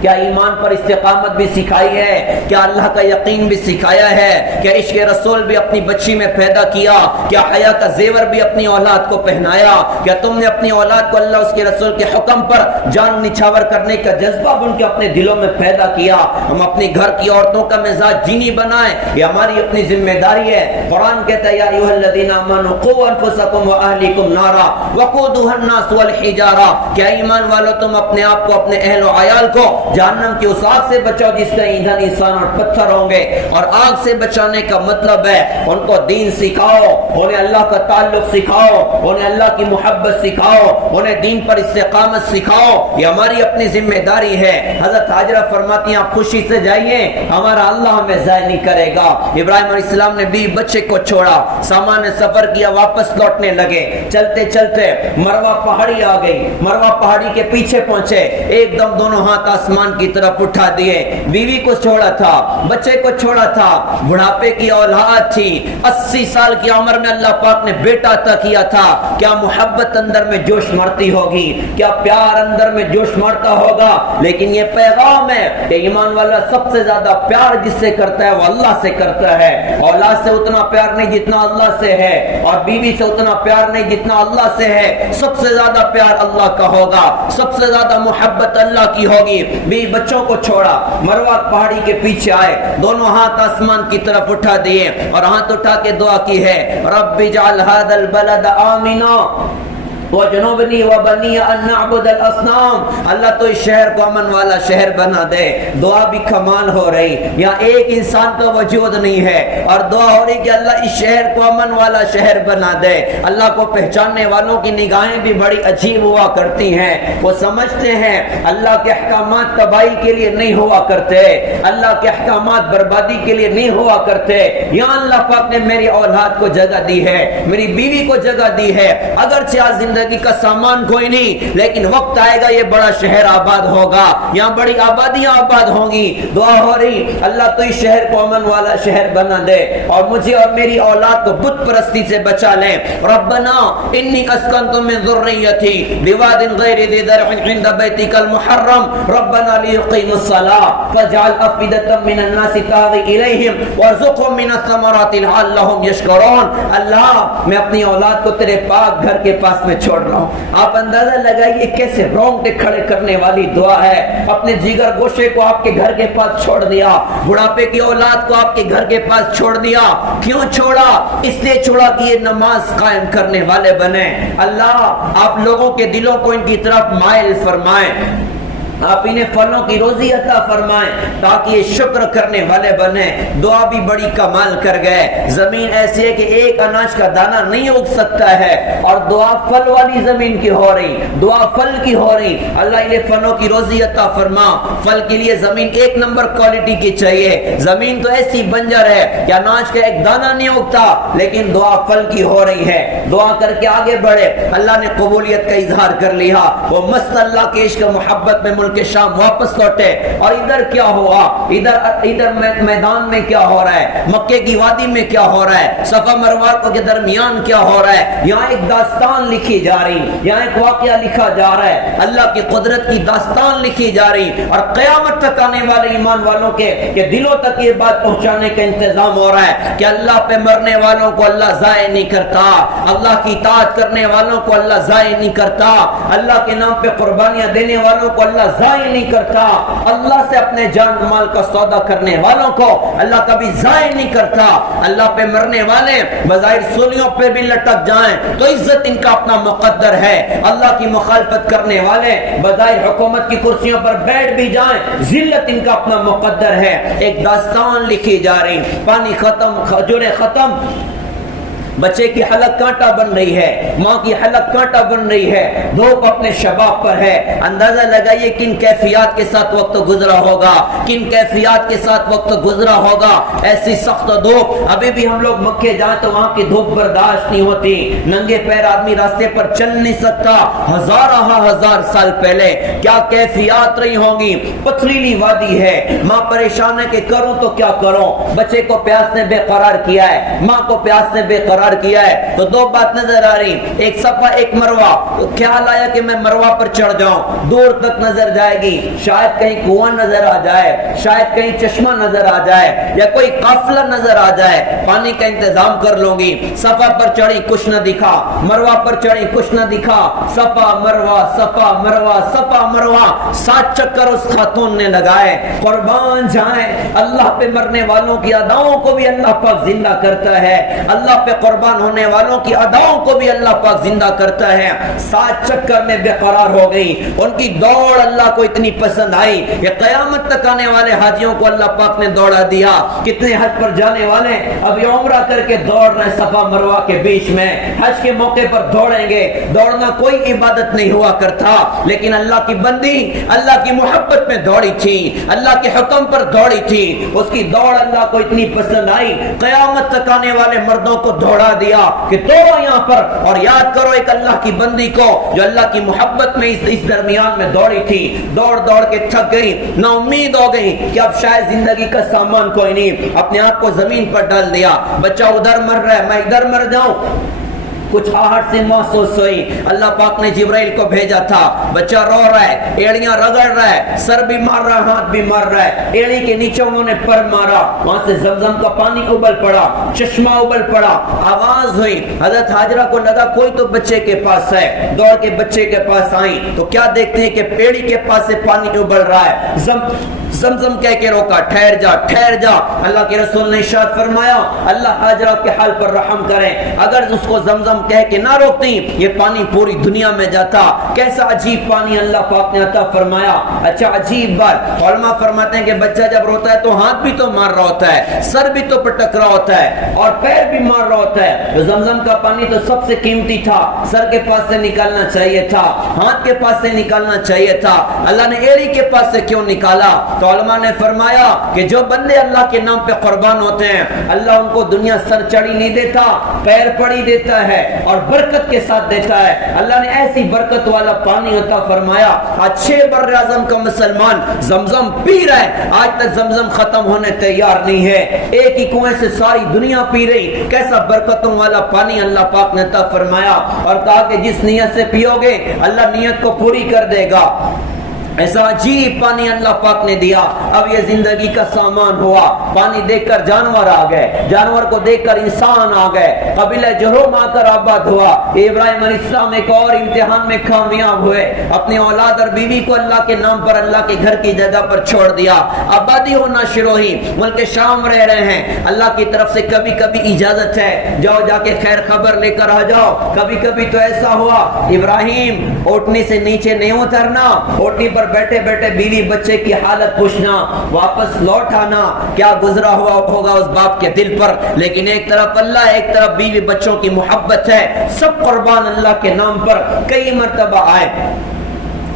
کیا ایمان پر استقامت بھی سکھائی ہے؟ کیا اللہ کا یقین بھی سکھایا ہے؟ کیا عشق رسول بھی اپنی بچی میں پیدا کیا؟ کیا حیا کا زیور بھی اپنی اولاد کو پہنایا؟ کیا تم نے اپنی اولاد کو اللہ اس کے رسول کے حکم پر جان نچھاور کرنے کا جذبہ ان کے اپنے دلوں میں پیدا کیا؟ ہم اپنی گھر کی عورتوں کا مزاج دینی بنائیں، یہ ہماری اپنی ذمہ داری ہے۔ قرآن کہتا ہے یا ایھا الذین آمنوا قوا انفسکم واہلیکم نارا وقودھا الناس والحجارہ، کیا ایمان والو تم اپنے آپ کو، اپنے اہل و عیال کو جہنم کی اس آگ سے بچاؤ جس کا ایندھن انسان اور پتھر ہوں گے۔ اور آگ سے بچانے کا مطلب ہے ان کو دین سکھاؤ، انہیں اللہ کا تعلق سکھاؤ، انہیں اللہ کی محبت سکھاؤ، انہیں دین پر استقامت سکھاؤ، یہ ہماری اپنی ذمہ داری ہے۔ حضرت ہاجرہ فرماتی ہیں آپ خوشی سے جائیے، ہمارا اللہ ہمیں ضائع نہیں کرے گا۔ ابراہیم علیہ السلام نے بھی بچے کو چھوڑا، سامان سفر کیا، واپس لوٹنے لگے۔ چلتے چلتے مروہ پہاڑی آ گئی، مروہ پہاڑی کے پیچھے پہنچے، ایک دم دونوں ہاتھ آسمان آسمان کی طرف اٹھا دیے. بیوی کو چھوڑا تھا, بچے کو چھوڑا تھا, بڑھاپے کی اولاد تھی, 80 سال کی عمر میں اللہ پاک نے بیٹا عطا کیا تھا. کیا محبت اندر میں جوش مرتی ہوگی, کیا پیار اندر میں جوش مرتا ہوگا. لیکن یہ پیغام ہے کہ ایمان والا سب سے زیادہ پیار جس سے کرتا ہے وہ اللہ سے کرتا ہے. اولاد سے اتنا پیار نہیں جتنا اللہ سے ہے, اور بیوی سے اتنا پیار نہیں جتنا اللہ سے ہے. سب سے زیادہ پیار اللہ کا ہوگا, سب سے زیادہ محبت اللہ کی ہوگی. بیوی بچوں کو چھوڑا, مروہ پہاڑی کے پیچھے آئے, دونوں ہاتھ آسمان کی طرف اٹھا دیے اور ہاتھ اٹھا کے دعا کی ہے, رب اجعل هذا البلد آمنا وجنوبنی وبنی ان نعبد الاصنام. اللہ تو اس شہر کو امن والا شہر بنا دے. دعا بھی کمال ہو رہی, یہاں ایک انسان کا وجود نہیں ہے اور دعا ہو رہی کہ اللہ اس شہر کو امن والا شہر بنا دے. اللہ کو پہچاننے والوں کی نگاہیں بھی بڑی عجیب ہوا کرتی ہیں. وہ سمجھتے ہیں اللہ کے احکامات تباہی کے لیے نہیں ہوا کرتے, اللہ کے احکامات بربادی کے لیے نہیں ہوا کرتے. یہاں اللہ پاک نے میری اولاد کو جگہ دی ہے, میری بیوی کو جگہ دی ہے. اگرچہ آج زندگی کا سامان کوئی نہیں, لیکن وقت آئے گا یہ بڑا شہر آباد ہوگا, یہاں بڑی آبادیاں آباد ہوں گی. دعا ہو رہی اللہ تو اس شہر کو امن والا شہر بنا دے اور مجھے اور میری اولاد کو بت پرستی سے بچا لے. ربنا انی اسکنت من ذریتی بواد غیر ذی زرع عند بیتک المحرم ربنا لیقیموا الصلاة فاجعل افئدة من الناس تهوی الیہم وارزقهم من الثمرات لعلهم یشکرون. اللہ میں اپنی اولاد کو تیرے پاک گھر کے پاس میں چھوڑ رہا ہوں. آپ اندازہ لگائیے کیسے رونگٹے کھڑے کرنے والی دعا ہے. اپنے جگر گوشے کو آپ کے گھر کے پاس چھوڑ دیا, بڑھاپے کی اولاد کو آپ کے گھر کے پاس چھوڑ دیا. کیوں چھوڑا؟ اس لیے چھوڑا کہ یہ نماز قائم کرنے والے بنے. اللہ آپ لوگوں کے دلوں کو ان کی طرف مائل فرمائیں, آپ انہیں پھلوں کی روزی عطا فرمائیں تاکہ یہ شکر کرنے والے بنے. دعا بھی بڑی کمال کر گئے. زمین ایسی ہے کہ ایک اناج کا دانہ نہیں اگ سکتا ہے اور دعا پھل والی زمین کی ہو رہی, دعا پھل کی ہو رہی. اللہ انہیں پھلوں کی روزی عطا فرما. پھل کے لیے زمین ایک نمبر کوالٹی کی چاہیے. زمین تو ایسی بنجر ہے کہ اناج کا ایک دانہ نہیں اگتا, لیکن دعا پھل کی ہو رہی ہے. دعا کر کے آگے بڑھے, اللہ نے قبولیت کا اظہار کر لیا. وہ مست اللہ کے عشق محبت میں کے شام واپس لوٹے. اور ادھر کیا ہوا, ادھر میدان میں کیا ہو رہا ہے, مکے کی وادی میں کیا ہو رہا ہے, صفا مروہ کے درمیان کیا ہو رہا ہے. یہاں ایک داستان لکھی جا رہی, یہاں ایک واقعہ لکھا جا رہا ہے, اللہ کی قدرت کی داستان لکھی جا رہی. اور قیامت تک آنے والے ایمان والوں کے کہ دلوں تک یہ بات پہنچانے کا انتظام ہو رہا ہے کہ اللہ پہ مرنے والوں کو اللہ ضائع نہیں کرتا, اللہ کی اطاعت کرنے والوں کو اللہ ضائع نہیں کرتا, اللہ کے نام پہ قربانیاں دینے والوں کو اللہ ضائع نہیں کرتا, اللہ سے اپنے جان مال کا سودا کرنے والوں کو اللہ کبھی ضائع نہیں کرتا. اللہ پہ مرنے والے بظاہر سولیوں پہ بھی لٹک جائیں تو عزت ان کا اپنا مقدر ہے. اللہ کی مخالفت کرنے والے بظاہر حکومت کی کرسیوں پر بیٹھ بھی جائیں, ذلت ان کا اپنا مقدر ہے. ایک داستان لکھی جا رہی, پانی ختم, کھجوریں ختم, بچے کی حلق کانٹا بن رہی ہے, ماں کی حلق کانٹا بن رہی ہے, دھوپ اپنے شباب پر ہے. اندازہ لگائیے کن کیفیات کے ساتھ وقت گزرا ہوگا, کن کیفیات کے ساتھ وقت گزرا ہوگا. ایسی سخت دھوپ, ابھی بھی ہم لوگ مکے جائیں تو وہاں کی دھوپ برداشت نہیں ہوتی, ننگے پیر آدمی راستے پر چل نہیں سکتا. ہزار سال پہلے کیا کیفیات رہی ہوں گی. پتھریلی وادی ہے, ماں پریشان ہے کہ کروں تو کیا کروں. بچے کو پیاس نے بے قرار کیا ہے, ماں کو پیاس نے بے قرار کیا ہے. تو دو بات نظر آ رہی, ایک صفا ایک مروہ. خیال آیا کہ میں مروہ پر چڑھ جاؤں, دور تک نظر جائے گی, شاید کہیں کنواں نظر آ جائے, شاید کہیں چشمہ نظر آ جائے, یا کوئی قافلہ نظر آ جائے, پانی کا انتظام کر لوں گی. صفا پر چڑھی کچھ نہ دکھا, مروہ پر چڑھی کچھ نہ دکھا, صفا مروہ صفا مروہ صفا مروہ, 7 چکر اس خاتون نے لگائے. قربان جائیں, اللہ پہ مرنے والوں کی اداؤں کو بھی اللہ پاک زندہ کرتا ہے, اللہ پہ قربان ہونے والوں کی اداؤں کو بھی اللہ پاک زندہ کرتا ہے. 7 چکر میں بے قرار ہو گئی. ان کی دوڑ اللہ کو اتنی پسند آئی کہ قیامت تک آنے والے حاجیوں کو اللہ پاک نے دوڑا دیا. کتنے حج پر جانے والے ابھی عمرہ کر کے دوڑ رہے صفا مروہ کے بیچ میں, حج کے موقع پر دوڑیں گے. دوڑنا کوئی عبادت نہیں ہوا کرتا, لیکن اللہ کی بندی اللہ کی محبت میں دوڑی تھی, اللہ کے حکم پر دوڑی تھی. اس کی دوڑ اللہ کو اتنی پسند آئی, قیامت تک آنے والے مردوں کو دوڑا بلا دیا کہ دوڑو یہاں پر اور یاد کرو ایک اللہ کی بندی کو جو اللہ کی محبت میں اس درمیان میں دوڑی تھی، دوڑ دوڑ کے تھک گئی، نا امید ہو گئی کہ اب شاید زندگی کا سامان کوئی نہیں، اپنے آپ کو زمین پر ڈال دیا، بچہ ادھر مر رہا ہے میں ادھر مر جاؤں، کچھ آہٹ سے محسوس ہوئی، اللہ پاک نے جبرائیل کو بھیجا تھا، بچہ رو رہا ہے، ایڑیاں رگڑ رہا ہے، سر بھی مار رہا ہے، ہاتھ بھی مار رہا ہے، ایڑی کے نیچے انہوں نے پر مارا، وہاں سے زمزم کا پانی ابل پڑا، چشمہ ابل پڑا، آواز ہوئی، حضرت ہاجرہ کو لگا کوئی تو بچے کے پاس ہے، دوڑ کے بچے کے پاس آئیں تو کیا دیکھتے ہیں کہ پیڑی کے پاس سے پانی ابل رہا ہے، زمزم کہہ کے روکا، ٹھہر جا ٹھہر جا، اللہ کے رسول نے ارشاد فرمایا اللہ ہاجرہ کے حال پر رحم کریں، اگر اس کو زمزم کہہ کے نہ روکتی یہ پانی پوری دنیا میں جاتا، کیسا عجیب پانی اللہ پاک نے عطا فرمایا۔ اچھا عجیب بات، علماء فرماتے ہیں کہ بچہ جب روتا ہے تو ہاتھ بھی تو مار رہا ہوتا ہے، سر بھی تو پٹک رہا ہوتا ہے اور پیر بھی مار رہا ہوتا ہے، تو زمزم کا پانی تو سب سے قیمتی تھا، سر کے پاس سے نکالنا چاہیے تھا، ہاتھ کے پاس سے نکالنا چاہیے تھا، اللہ نے ایڑی کے پاس سے کیوں نکالا؟ تو علماء نے فرمایا کہ جو بندے اللہ کے نام پہ قربان ہوتے ہیں اللہ ان کو دنیا سر چڑھی نہیں دیتا، پیر پڑی دیتا ہے اور برکت کے ساتھ دیتا ہے۔ اللہ نے ایسی برکت والا پانی عطا فرمایا، اچھے بر اعظم کا مسلمان زمزم پی رہا ہے، آج تک زمزم ختم ہونے تیار نہیں ہے، ایک ہی کنویں سے ساری دنیا پی رہی، کیسا برکتوں والا پانی اللہ پاک نے عطا فرمایا اور کہا کہ جس نیت سے پیو گے اللہ نیت کو پوری کر دے گا۔ ایسا عجیب پانی اللہ پاک نے دیا۔ اب یہ زندگی کا سامان ہوا، پانی دیکھ کر جانور آ گئے، جانور کو دیکھ کر انسان آ گئے، قبیلہ جرہم آ کر آباد ہوا۔ ابراہیم علیہ السلام ایک اور امتحان میں کامیاب ہوئے، اپنی اولاد اور بیوی کو اللہ کے نام پر اللہ کے گھر کی جگہ پر چھوڑ دیا، آبادی ہونا شروع ہوئی، ملک شام رہ رہے ہیں۔ اللہ کی طرف سے کبھی کبھی اجازت ہے جاؤ جا کے خیر خبر لے کر آ جاؤ، کبھی کبھی تو ایسا ہوا ابراہیم اوٹنی سے نیچے نہیں اترنا، اوٹنی پر بیٹھے بیٹھے بیوی بچے کی حالت پوچھنا، واپس لوٹ آنا، کیا گزرا ہوا ہوگا اس باپ کے دل پر۔ لیکن ایک طرف اللہ، ایک طرف بیوی بچوں کی محبت ہے، سب قربان اللہ کے نام پر۔ کئی مرتبہ آئے،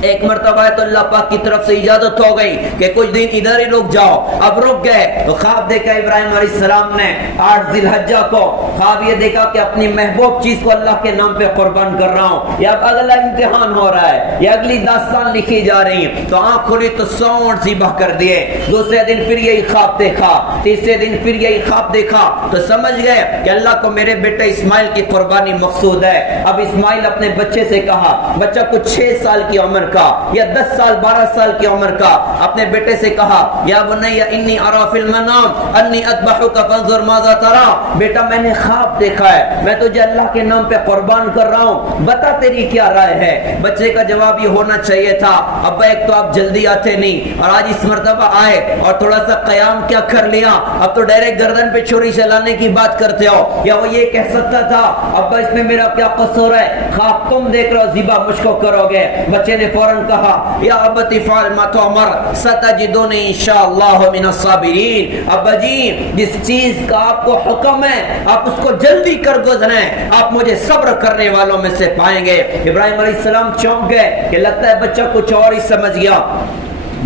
ایک مرتبہ ہے تو اللہ پاک کی طرف سے اجازت ہو گئی کہ کچھ دن ادھر ہی رک جاؤ، اب رک گئے تو خواب دیکھا ابراہیم علیہ السلام نے 8 ذی الحجہ کو، خواب یہ دیکھا کہ اپنی محبوب چیز کو اللہ کے نام پہ قربان کر رہا ہوں، یہ اب اگلا امتحان ہو رہا ہے، یہ اگلی داستان لکھی جا رہی ہے۔ تو آنکھ کھلی تو 100 اونٹ ذبح کر دیے، دوسرے دن پھر یہی خواب دیکھا، تیسرے دن پھر یہی خواب دیکھا، تو سمجھ گئے کہ اللہ کو میرے بیٹے اسماعیل کی قربانی مقصود ہے۔ اب اسماعیل اپنے بچے سے کہا، بچہ کچھ 6 سال کی عمر کا یا 10 سال 12 سال کی عمر کا، اپنے بیٹے سے کہا یا بنی انی ارا فی المنام انی اذبحک فانظر ماذا ترى، بیٹا میں نے خواب دیکھا ہے، میں تجھے اللہ کے نام پہ قربان کر رہا ہوں، بتا تیری کیا رائے ہے۔ بچے کا جواب یہ ہونا چاہیے تھا ابا ایک تو آپ جلدی آتے نہیں اور آج اس مرتبہ آئے اور تھوڑا سا قیام کیا کر لیا، اب تو ڈائریکٹ گردن پہ چھری چلانے کی بات کرتے ہو، یا وہ یہ کہہ سکتا تھا ابا اس میں میرا کیا قصور ہے، خواب تم دیکھ رہے ہو ذبح مجھ کو کرو گے۔ بچے نے فوراً کہا یا ابت فعل ما تؤمر ستجدنی انشاءاللہ من الصابرین، ابا جی جس چیز کا آپ کو حکم ہے آپ اس کو جلدی کر گزریں، آپ مجھے صبر کرنے والوں میں سے پائیں گے۔ ابراہیم علیہ السلام چونک گئے کہ لگتا ہے بچہ کچھ اور ہی سمجھ گیا۔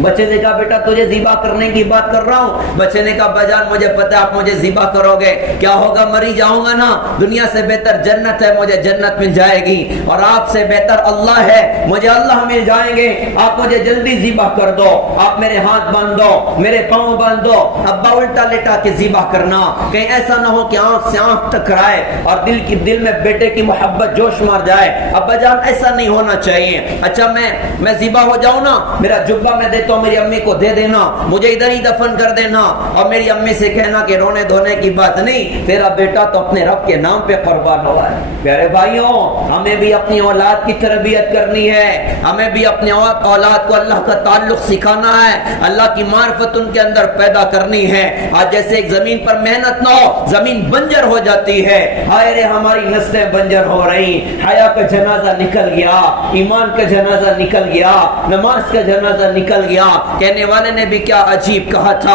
بچے نے کہا بیٹا تجھے ذبح کرنے کی بات کر رہا ہوں۔ بچے نے کہا بجان مجھے پتا ہے آپ مجھے ذبح کرو گے، کیا ہوگا مری جاؤں گا نا، دنیا سے بہتر جنت ہے، مجھے جنت مل جائے گی، اور آپ سے بہتر اللہ ہے، مجھے اللہ مل جائیں گے، آپ مجھے جلدی ذبح کر دو، آپ میرے ہاتھ باندھ دو، میرے پاؤں باندھ دو۔ ابا الٹا لیٹا کے ذبح کرنا، کہیں ایسا نہ ہو کہ آنکھ سے آنکھ ٹکرائے اور دل میں بیٹے کی محبت جوش مار جائے۔ ابا جان ایسا نہیں ہونا چاہیے، اچھا میں ذبح ہو جاؤں نا، میرا جبہ میں تو میری امی کو دے دینا، مجھے ادھر ہی دفن کر دینا، اور میری امی سے کہنا کہ رونے دھونے کی بات نہیں، تیرا بیٹا تو اپنے رب کے نام پہ قربان ہوا ہے۔ پیارے بھائیوں ہمیں بھی اپنی اولاد کی تربیت کرنی ہے، ہمیں بھی اپنے اولاد کو اللہ کا تعلق سکھانا ہے، اللہ کی معرفت ان کے اندر پیدا کرنی ہے۔ آج جیسے ایک زمین پر محنت نہ ہو زمین بنجر ہو جاتی ہے، ہائے رے ہماری نسلیں بنجر ہو رہی، حیا کا جنازہ نکل گیا، ایمان کا جنازہ نکل گیا، نماز کا جنازہ نکل گیا۔ کہنے والے نے بھی کیا عجیب کہا تھا،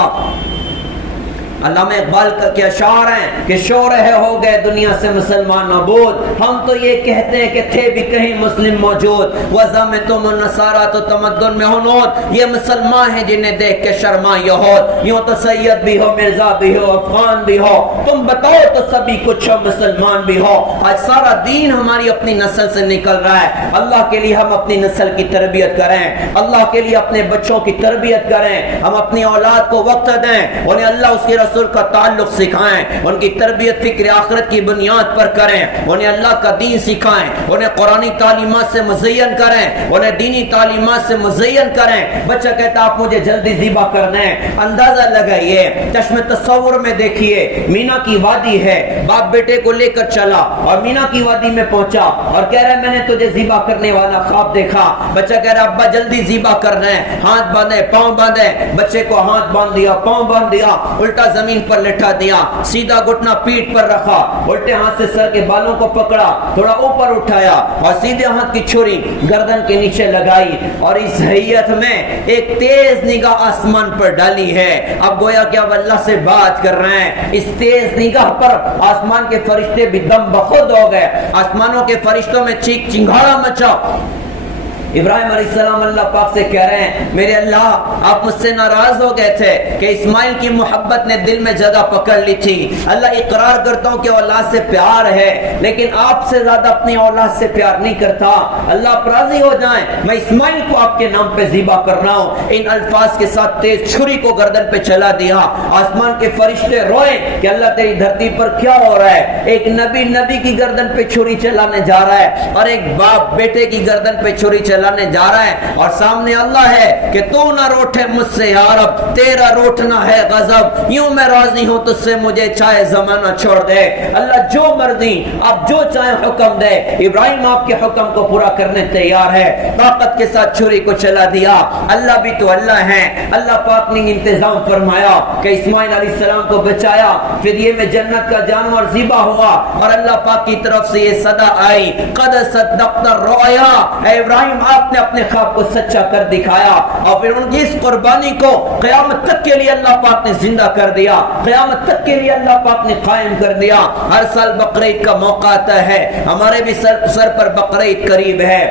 علامہ اقبال کے اشعار ہیں کہ شور ہے ہو گئے دنیا سے مسلمان نابود، ہم تو یہ کہتے ہیں کہ تھے بھی کہیں مسلم موجود، وضع میں تم نصارہ تو تمدن میں ہنود، یہ مسلمان ہیں جنہیں دیکھ کے شرما یہود، یوں تو سید بھی ہو مرزا بھی ہو افغان بھی ہو، تم بتاؤ تو سبھی کچھ ہو مسلمان بھی ہو۔ آج سارا دین ہماری اپنی نسل سے نکل رہا ہے۔ اللہ کے لیے ہم اپنی نسل کی تربیت کریں، اللہ کے لیے اپنے بچوں کی تربیت کریں، ہم اپنی اولاد کو وقت دیں، انہیں اللہ اس کے رسول کا تعلق سکھائیں، ان کی تربیت فکر آخرت کی بنیاد پر کریں، انہیں اللہ کا دین سکھائیں، انہیں قرآنی تعلیمات سے مزین کریں، انہیں دینی تعلیمات سے مزین کریں۔ بچہ کہتا آپ مجھے جلدی ذبح کرنا ہے، اندازہ لگائیے، چشم تصور میں دیکھیے، مینا کی وادی ہے، باپ بیٹے کو لے کر چلا اور مینا کی وادی میں پہنچا اور کہہ رہا ہے میں نے تجھے ذبح کرنے والا خواب دیکھا۔ بچہ کہہ رہا ابا جلدی ذبح کرنا ہے، ہاتھ باندھے پاؤں باندھے، بچے کو ہاتھ باندھ دیا پاؤں باندھ دیا، الٹا زمین پر لٹا دیا، سیدھا گھٹنا پیٹھ پر رکھا، الٹے ہاتھ سے سر کے بالوں کو پکڑا، تھوڑا اوپر اٹھایا اور سیدھے ہاتھ کی چھری گردن کے نیچے لگائی اور اس حیت میں ایک تیز نگاہ آسمان پر ڈالی ہے۔ اب گویا کہ اب اللہ سے بات کر رہے ہیں، اس تیز نگاہ پر آسمان کے فرشتے بھی دم بخود ہو گئے، آسمانوں کے فرشتوں میں چیخ چنگھاڑا مچا۔ ابراہیم علیہ السلام اللہ پاک سے کہہ رہے ہیں میرے اللہ آپ مجھ سے ناراض ہو گئے تھے کہ اسماعیل کی محبت نے دل میں جگہ پکڑ لی تھی، اللہ اقرار کرتا ہوں کہ اولاد سے پیار ہے لیکن آپ سے زیادہ اپنی اولاد سے پیار نہیں کرتا، اللہ آپ راضی ہو جائیں میں اسماعیل کو آپ کے نام پہ ذبح کر رہا ہوں۔ ان الفاظ کے ساتھ تیز چھری کو گردن پہ چلا دیا، آسمان کے فرشتے روئے کہ اللہ تیری دھرتی پر کیا ہو رہا ہے، ایک نبی کی گردن پہ چھری چلانے جا رہا ہے اور ایک باپ بیٹے کی گردن پہ چھری چلانے جا رہا ہے اور سامنے اللہ ہے کہ تو نہ روٹھے مجھ سے یا رب، تیرا روٹنا ہے غضب، یوں میں راضی ہوں تجھ سے مجھے چاہے زمانہ چھوڑ دے، اللہ جو مرضی آپ جو چاہے حکم دے۔ ابراہیم آپ کے حکم کو پورا کرنے تیار ہے، طاقت کے ساتھ چھری کو چلا دیا۔ اللہ بھی تو اللہ ہے، اللہ پاک نے انتظام فرمایا کہ اسماعیل علیہ السلام کو بچایا، پھر یہ میں جنت کا جانور ذبح ہوا اور اللہ پاک کی طرف سے یہ صدا آئی قد صدقت الرؤیا، اے ابراہیم آپ نے اپنے خواب کو سچا کر دکھایا اور پھر ان کی اس قربانی کو قیامت تک کے لیے اللہ پاک نے زندہ کر دیا، قیامت تک کے لیے اللہ پاک نے قائم کر دیا۔ ہر سال بقرعید کا موقع آتا ہے، ہمارے بھی سر پر بقرعید قریب ہے،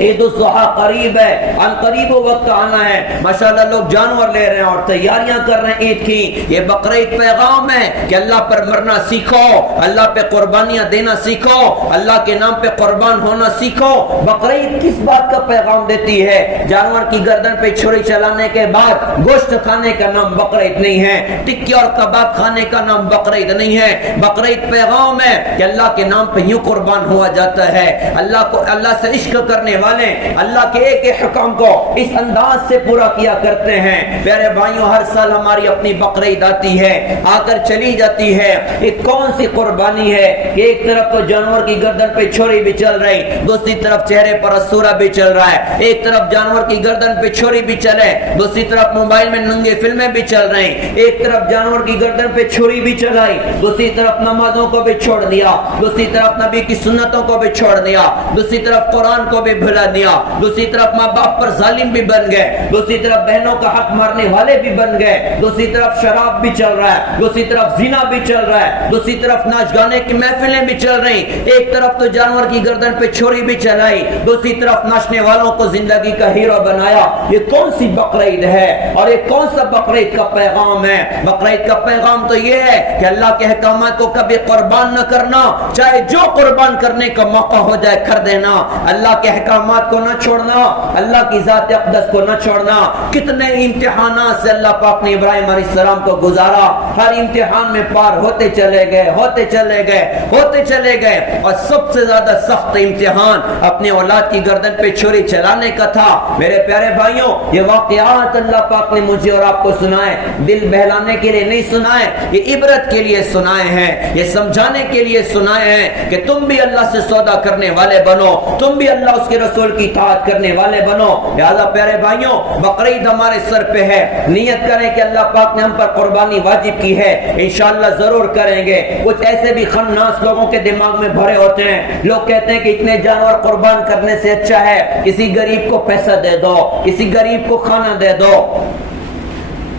عید الضحیٰ قریب ہے، ان قریب وقت آنا ہے، ماشاءاللہ لوگ جانور لے رہے ہیں اور تیاریاں کر رہے ہیں عید کی۔ یہ بقرعید پیغام ہے کہ اللہ پر مرنا سیکھو، اللہ پہ قربانیاں دینا سیکھو، اللہ کے نام پہ قربان ہونا سیکھو۔ بقرعید کس بات کا پیغام دیتی ہے؟ جانور کی گردن پہ چھری چلانے کے بعد گوشت کھانے کا نام بقرعید نہیں ہے، ٹکی اور کباب کھانے کا نام بقرعید نہیں ہے۔ بقرعید پیغام ہے کہ اللہ کے نام پہ یوں قربان ہوا جاتا ہے، اللہ سے عشق کرنے والے اللہ کے ایک حکم کو اس انداز سے پورا کیا کرتے ہیں۔ پیارے بھائیوں ہر سال ہماری اپنی بقرعید آتی ہے، آ کر چلی جاتی ہے۔ یہ کون سی قربانی ہے کہ ایک طرف تو جانور کی گردن پہ چھری بھی چل رہی، دوسری طرف چہرے پر اسورہ بھی چل رہا ہے، ایک طرف جانور کی گردن پہ چھری بھی چلے، دوسری طرف موبائل میں ننگے فلمیں بھی چل رہی، ایک طرف جانور کی گردن پہ چھری بھی چلائی، دوسری طرف نمازوں کو بھی چھوڑ دیا، دوسری طرف نبی کی سنتوں کو بھی چھوڑ دیا، دوسری طرف قرآن کو بھی بھلا دیا، دوسری طرف ماں باپ پر ظالم بھی بن گئے، دوسری طرف بہنوں کا حق مارنے والے بھی بن گئے، دوسری طرف شراب بھی چل رہا ہے، دوسری طرف زنا بھی چل رہا ہے، دوسری طرف ناچ گانے کی محفلیں بھی چل رہی، ایک طرف تو جانور کی گردن پہ چھری بھی چلائی، دوسری طرف ناچنے والوں کو زندگی کا ہیرو بنایا۔ یہ کون سی بقرعید ہے اور یہ کون سا بقرعید کا پیغام ہے؟ بقرعید کا پیغام تو یہ ہے کہ اللہ کے احکامات کو کبھی قربان نہ کرنا، چاہے جو قربان کرنے کا موقع ہو جائے کر دینا، اللہ کے احکامات کو نہ چھوڑنا، اللہ کی ذات اقدس کو نہ چھوڑنا۔ کتنے امتحانات سے اللہ پاک نے ابراہیم علیہ السلام کو گزارا، ہر امتحان میں پار ہوتے چلے گئے، ہوتے چلے گئے، ہوتے چلے گئے، اور سب سے زیادہ سخت امتحان اپنے اولاد کی گردن پہ چھری چلانے کا تھا۔ میرے پیارے بھائیوں یہ واقعات اللہ پاک نے مجھے اور آپ کو سنائے، دل بہلانے کے لیے نہیں سنائے، یہ عبرت کے لیے سنائے ہیں، یہ سمجھانے کے لیے سنائے ہیں کہ تم بھی اللہ سے سودا کرنے والے بنو، تم بھی اللہ اس کے رسول کی اطاعت کرنے والے بنو۔ لہذا پیارے بھائیوں بقرعید ہمارے سر پہ ہے، نیت کریں کہ اللہ پاک نے ہم پر قربانی واجب کی ہے، انشاءاللہ ضرور کریں گے۔ کچھ ایسے بھی خناس لوگوں کے دماغ میں بھرے ہوتے ہیں، لوگ کہتے ہیں کہ اتنے جانور قربان کرنے سے اچھا ہے کسی غریب کو پیسہ دے دو، کسی غریب کو کھانا دے دو۔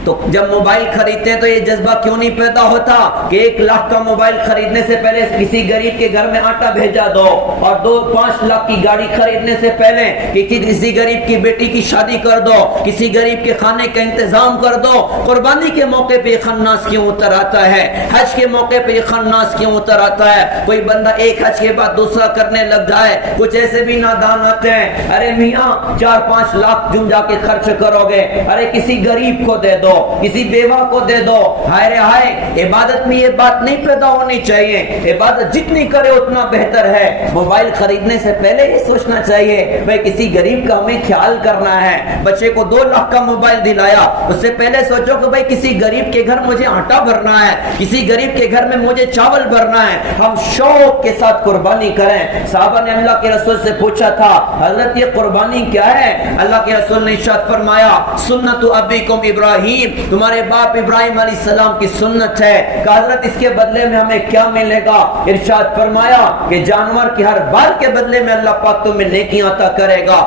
تو جب موبائل خریدتے ہیں تو یہ جذبہ کیوں نہیں پیدا ہوتا کہ 1 لاکھ کا موبائل خریدنے سے پہلے کسی غریب کے گھر میں آٹا بھیجا دو، اور 2-5 لاکھ کی گاڑی خریدنے سے پہلے کہ کسی غریب کی بیٹی کی شادی کر دو، کسی غریب کے کھانے کا انتظام کر دو۔ قربانی کے موقع پہ یہ خناس کیوں اتر آتا ہے؟ حج کے موقع پہ یہ خناس کیوں اتر آتا ہے؟ کوئی بندہ ایک حج کے بعد دوسرا کرنے لگ جائے۔ کچھ ایسے بھی نادان آتے ہیں، ارے میاں 4-5 لاکھ جم جا کے خرچ کرو گے، ارے کسی غریب کو دے دو، کسی بیوہ کو دے دو۔ ہائے رے ہائے، عبادت میں یہ بات نہیں پیدا ہونی چاہیے۔ عبادت جتنی کرے اتنا بہتر ہے۔ موبائل خریدنے سے پہلے یہ سوچنا چاہیے بھائی کسی غریب کا ہمیں خیال کرنا ہے۔ بچے کو 2 لاکھ کا موبائل دلایا، اس سے پہلے سوچو کہ بھائی کسی غریب کے گھر مجھے آٹا بھرنا ہے، کسی غریب کے گھر میں مجھے چاول بھرنا ہے۔ ہم شوق کے ساتھ قربانی کریں۔ صحابہ نے اللہ کے رسول سے پوچھا تھا، حضرت یہ قربانی کیا ہے؟ اللہ کے رسول نے ارشاد فرمایا، سنت ابیکم ابراہیم، تمہارے باپ ابراہیم علیہ السلام کی سنت ہے۔ کہ حضرت اس کے بدلے میں ہمیں کیا ملے گا؟ ارشاد فرمایا کہ جانور کی ہر بال کے بدلے میں اللہ پاک تمہیں نیکیاں عطا کرے گا،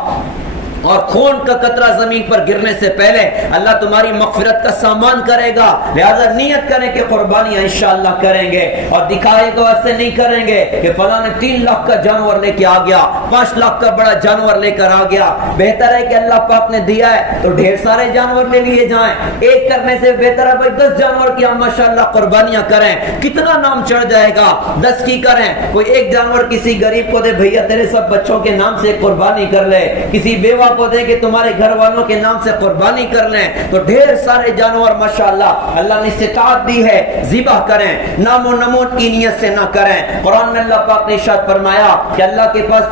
اور خون کا قطرہ زمین پر گرنے سے پہلے اللہ تمہاری مغفرت کا سامان کرے گا۔ لہذا نیت کریں کہ قربانیاں انشاءاللہ کریں گے، اور دکھائے تو ایسے نہیں کریں گے کہ فلاں نے 3 لاکھ کا جانور لے کے آ گیا، 5 لاکھ کا بڑا جانور لے کر آ گیا۔ بہتر ہے کہ اللہ پاک نے دیا ہے تو ڈھیر سارے جانور لے لیے جائیں۔ ایک کرنے سے بہتر ہے بھائی 10 جانور کی ہم ماشاءاللہ قربانیاں کریں، کتنا نام چڑھ جائے گا۔ 10 کی کریں، کوئی ایک جانور کسی غریب کو دے، بھیا تیرے سب بچوں کے نام سے قربانی کر لے، کسی بیوہ کو دے کہ تمہارے گھر والوں کے نام سے قربانی کر لیں، تو ڈھیر سارے جانور ماشاءاللہ اللہ نے استطاعت دی ہے ذبح کریں۔ نام و نمود کی نیت سے نہ کریں۔ قرآن میں اللہ پاک نے ارشاد فرمایا کہ اللہ کے پاس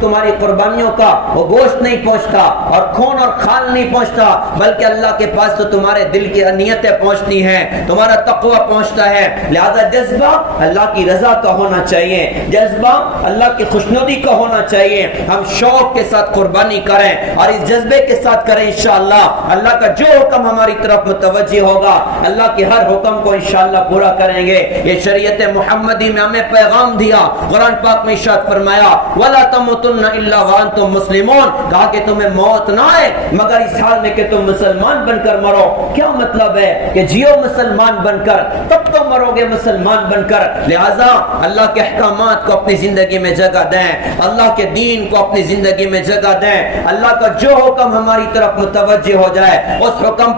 تمہاری قربانیوں کا وہ گوشت نہیں پہنچتا اور خون اور خال نہیں پہنچتا، بلکہ اللہ کے پاس تو تمہارے دل کی نیتیں پہنچتی ہیں، تمہارا تقوی پہنچتا ہے۔ لہذا جذبہ اللہ کی رضا کا ہونا چاہیے، جذبہ اللہ کی خوشنودی کا ہونا چاہیے۔ ہم شوق کے ساتھ قربانی کریں اور اس جذبے کے ساتھ کریں، انشاءاللہ اللہ کا جو حکم ہماری طرف متوجہ ہوگا اللہ کے ہر حکم کو انشاءاللہ پورا کریں گے۔ یہ شریعت محمدی میں ہمیں پیغام دیا، قرآن پاک میں ارشاد فرمایا وَلَا تَمُوتُنَّ إِلَّا وَأَنْتُمْ مُسْلِمُونَ، کہا کہ تمہیں موت نہ آئے مگر اس حال میں کہ تم مسلمان بن کر مرو۔ کیا مطلب ہے کہ جیو مسلمان بن کر، تب تو مرو گے مسلمان بن کر۔ لہذا اللہ کے احکامات کو اپنی زندگی میں جگہ دیں، اللہ کے دین کو اپنی زندگی میں جگہ دیں۔ اللہ کا جو حکم ہماری طرف متوجہ ہو جائے اس حکم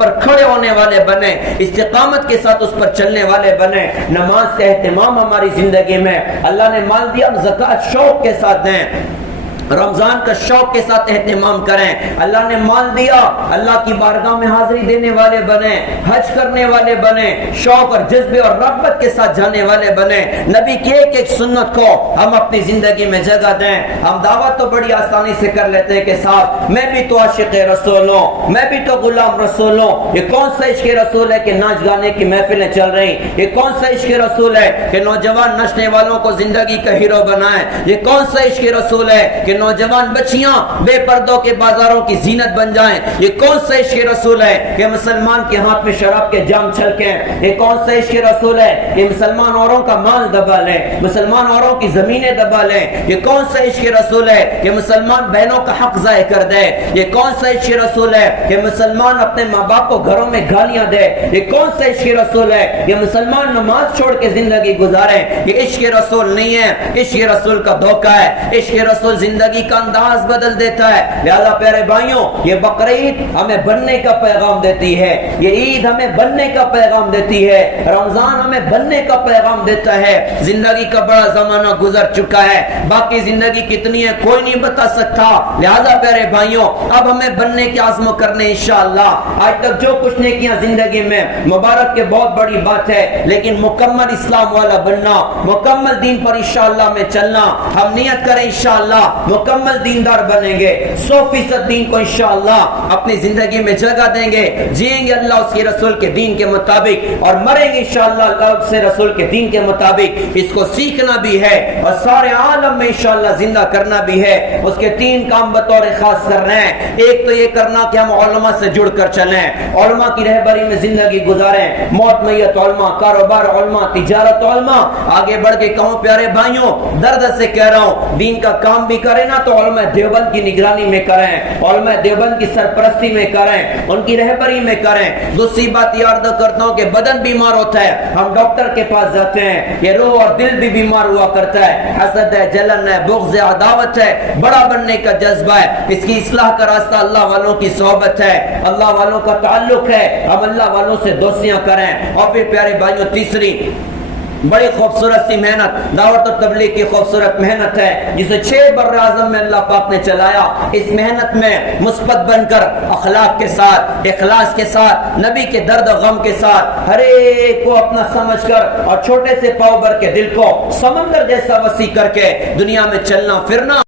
پر کھڑے ہونے والے بنے، استقامت کے ساتھ اس پر چلنے والے بنے۔ نماز کا اہتمام ہماری زندگی میں، اللہ نے مال دیا، ہم زکوٰۃ شوق کے ساتھ دیں، رمضان کا شوق کے ساتھ اہتمام کریں۔ اللہ نے مال دیا، اللہ کی بارگاہ میں حاضری دینے والے بنے، حج کرنے والے بنے، شوق اور جذبے اور رغبت کے ساتھ جانے والے بنے۔ نبی کی ایک ایک سنت کو ہم اپنی زندگی میں جگہ دیں۔ ہم دعوت تو بڑی آسانی سے کر لیتے ہیں کہ صاحب میں بھی تو عاشق رسول ہوں، میں بھی تو غلام رسول ہوں۔ یہ کون سا عشق رسول ہے کہ ناچ گانے کی محفلیں چل رہی؟ یہ کون سا عشق رسول ہے کہ نوجوان نچنے والوں کو زندگی کا ہیرو بنائیں؟ یہ کون سا عشق رسول ہے کہ نوجوان بچیاں بے پردوں کے بازاروں کی زینت بن جائیں؟ یہ کون سا عشق رسول ہے کہ مسلمان کے ہاتھ میں شراب کے جام چھلکیں؟ یہ کون سا عشق رسول ہے کہ مسلمان اوروں کا مال دبا لیں، مسلمان اوروں کی زمینیں دبا لیں؟ یہ کون سا عشق رسول ہے کہ مسلمان بہنوں کا حق ضائع کر دے؟ یہ کون سا عشق رسول ہے کہ مسلمان اپنے ماں باپ کو گھروں میں گالیاں دے؟ یہ کون سا عشق رسول ہے کہ مسلمان نماز چھوڑ کے زندگی گزارے؟ یہ عشق رسول نہیں ہے، عشق رسول کا دھوکہ ہے۔ عشق رسول زندگی کا انداز بدل دیتا ہے۔ لہذا پیارے بھائیوں، یہ بقرعید ہمیں بننے کا پیغام دیتی ہے، یہ عید ہمیں بننے کا پیغام دیتی ہے، رمضان ہمیں بننے کا پیغام دیتا ہے۔ زندگی کا بڑا زمانہ گزر چکا ہے، باقی زندگی کتنی ہے کوئی نہیں بتا سکتا۔ لہذا پیارے بھائیوں، اب ہمیں بننے کے عزم کرنے انشاءاللہ۔ آج تک جو کچھ نیکیاں زندگی میں مبارک کے بہت بڑی بات ہے، لیکن مکمل اسلام والا بننا، مکمل دین پر انشاءاللہ میں چلنا، ہم نیت کریں انشاءاللہ مکمل دیندار بنیں گے، 100% دین کو انشاءاللہ اپنی زندگی میں جگہ دیں گے، جئیں گے اللہ اس کے رسول کے دین کے مطابق، اور مریں گے انشاءاللہ اللہ سے رسول کے دین کے مطابق۔ اس کو سیکھنا بھی ہے اور سارے عالم میں انشاءاللہ زندہ کرنا بھی ہے۔ اس کے 3 کام بطور خاص کر رہے ہیں۔ ایک تو یہ کرنا کہ ہم علماء سے جڑ کر چلیں، علماء کی رہبری میں زندگی گزاریں، موت میت علماء، کاروبار علماء، تجارت علماء۔ آگے بڑھ کے کہوں پیارے بھائیوں، درد سے کہہ رہا ہوں، دین کا کام بھی کریں نا تو علماء دیوبند کی نگرانی میں کریں، علماء دیوبند کی سرپرستی میں کریں، ان کی رہبری میں کریں۔ دوسری بات یہ عرض کرتا ہوں کہ بدن بیمار ہوتا ہے، ہم ڈاکٹر کے پاس جاتے ہیں، یہ روح اور دل بھی بیمار ہوا کرتا ہے، حسد ہے، جلن ہے، بغض ہے، عداوت ہے، بڑا بننے کا جذبہ ہے، اس کی اصلاح کا راستہ اللہ والوں کی صحبت ہے، اللہ والوں کا تعلق ہے، ہم اللہ والوں سے دوستیاں کریں۔ اور پھر پیارے بھائیوں، تیسری بڑی خوبصورت سی محنت دعوت و تبلیغ کی خوبصورت محنت ہے جسے 6 بر اعظم میں اللہ پاک نے چلایا۔ اس محنت میں مثبت بن کر اخلاق کے ساتھ، اخلاص کے ساتھ، نبی کے درد و غم کے ساتھ، ہر ایک کو اپنا سمجھ کر اور چھوٹے سے پاؤ بھر کے دل کو سمندر جیسا وسیع کر کے دنیا میں چلنا پھرنا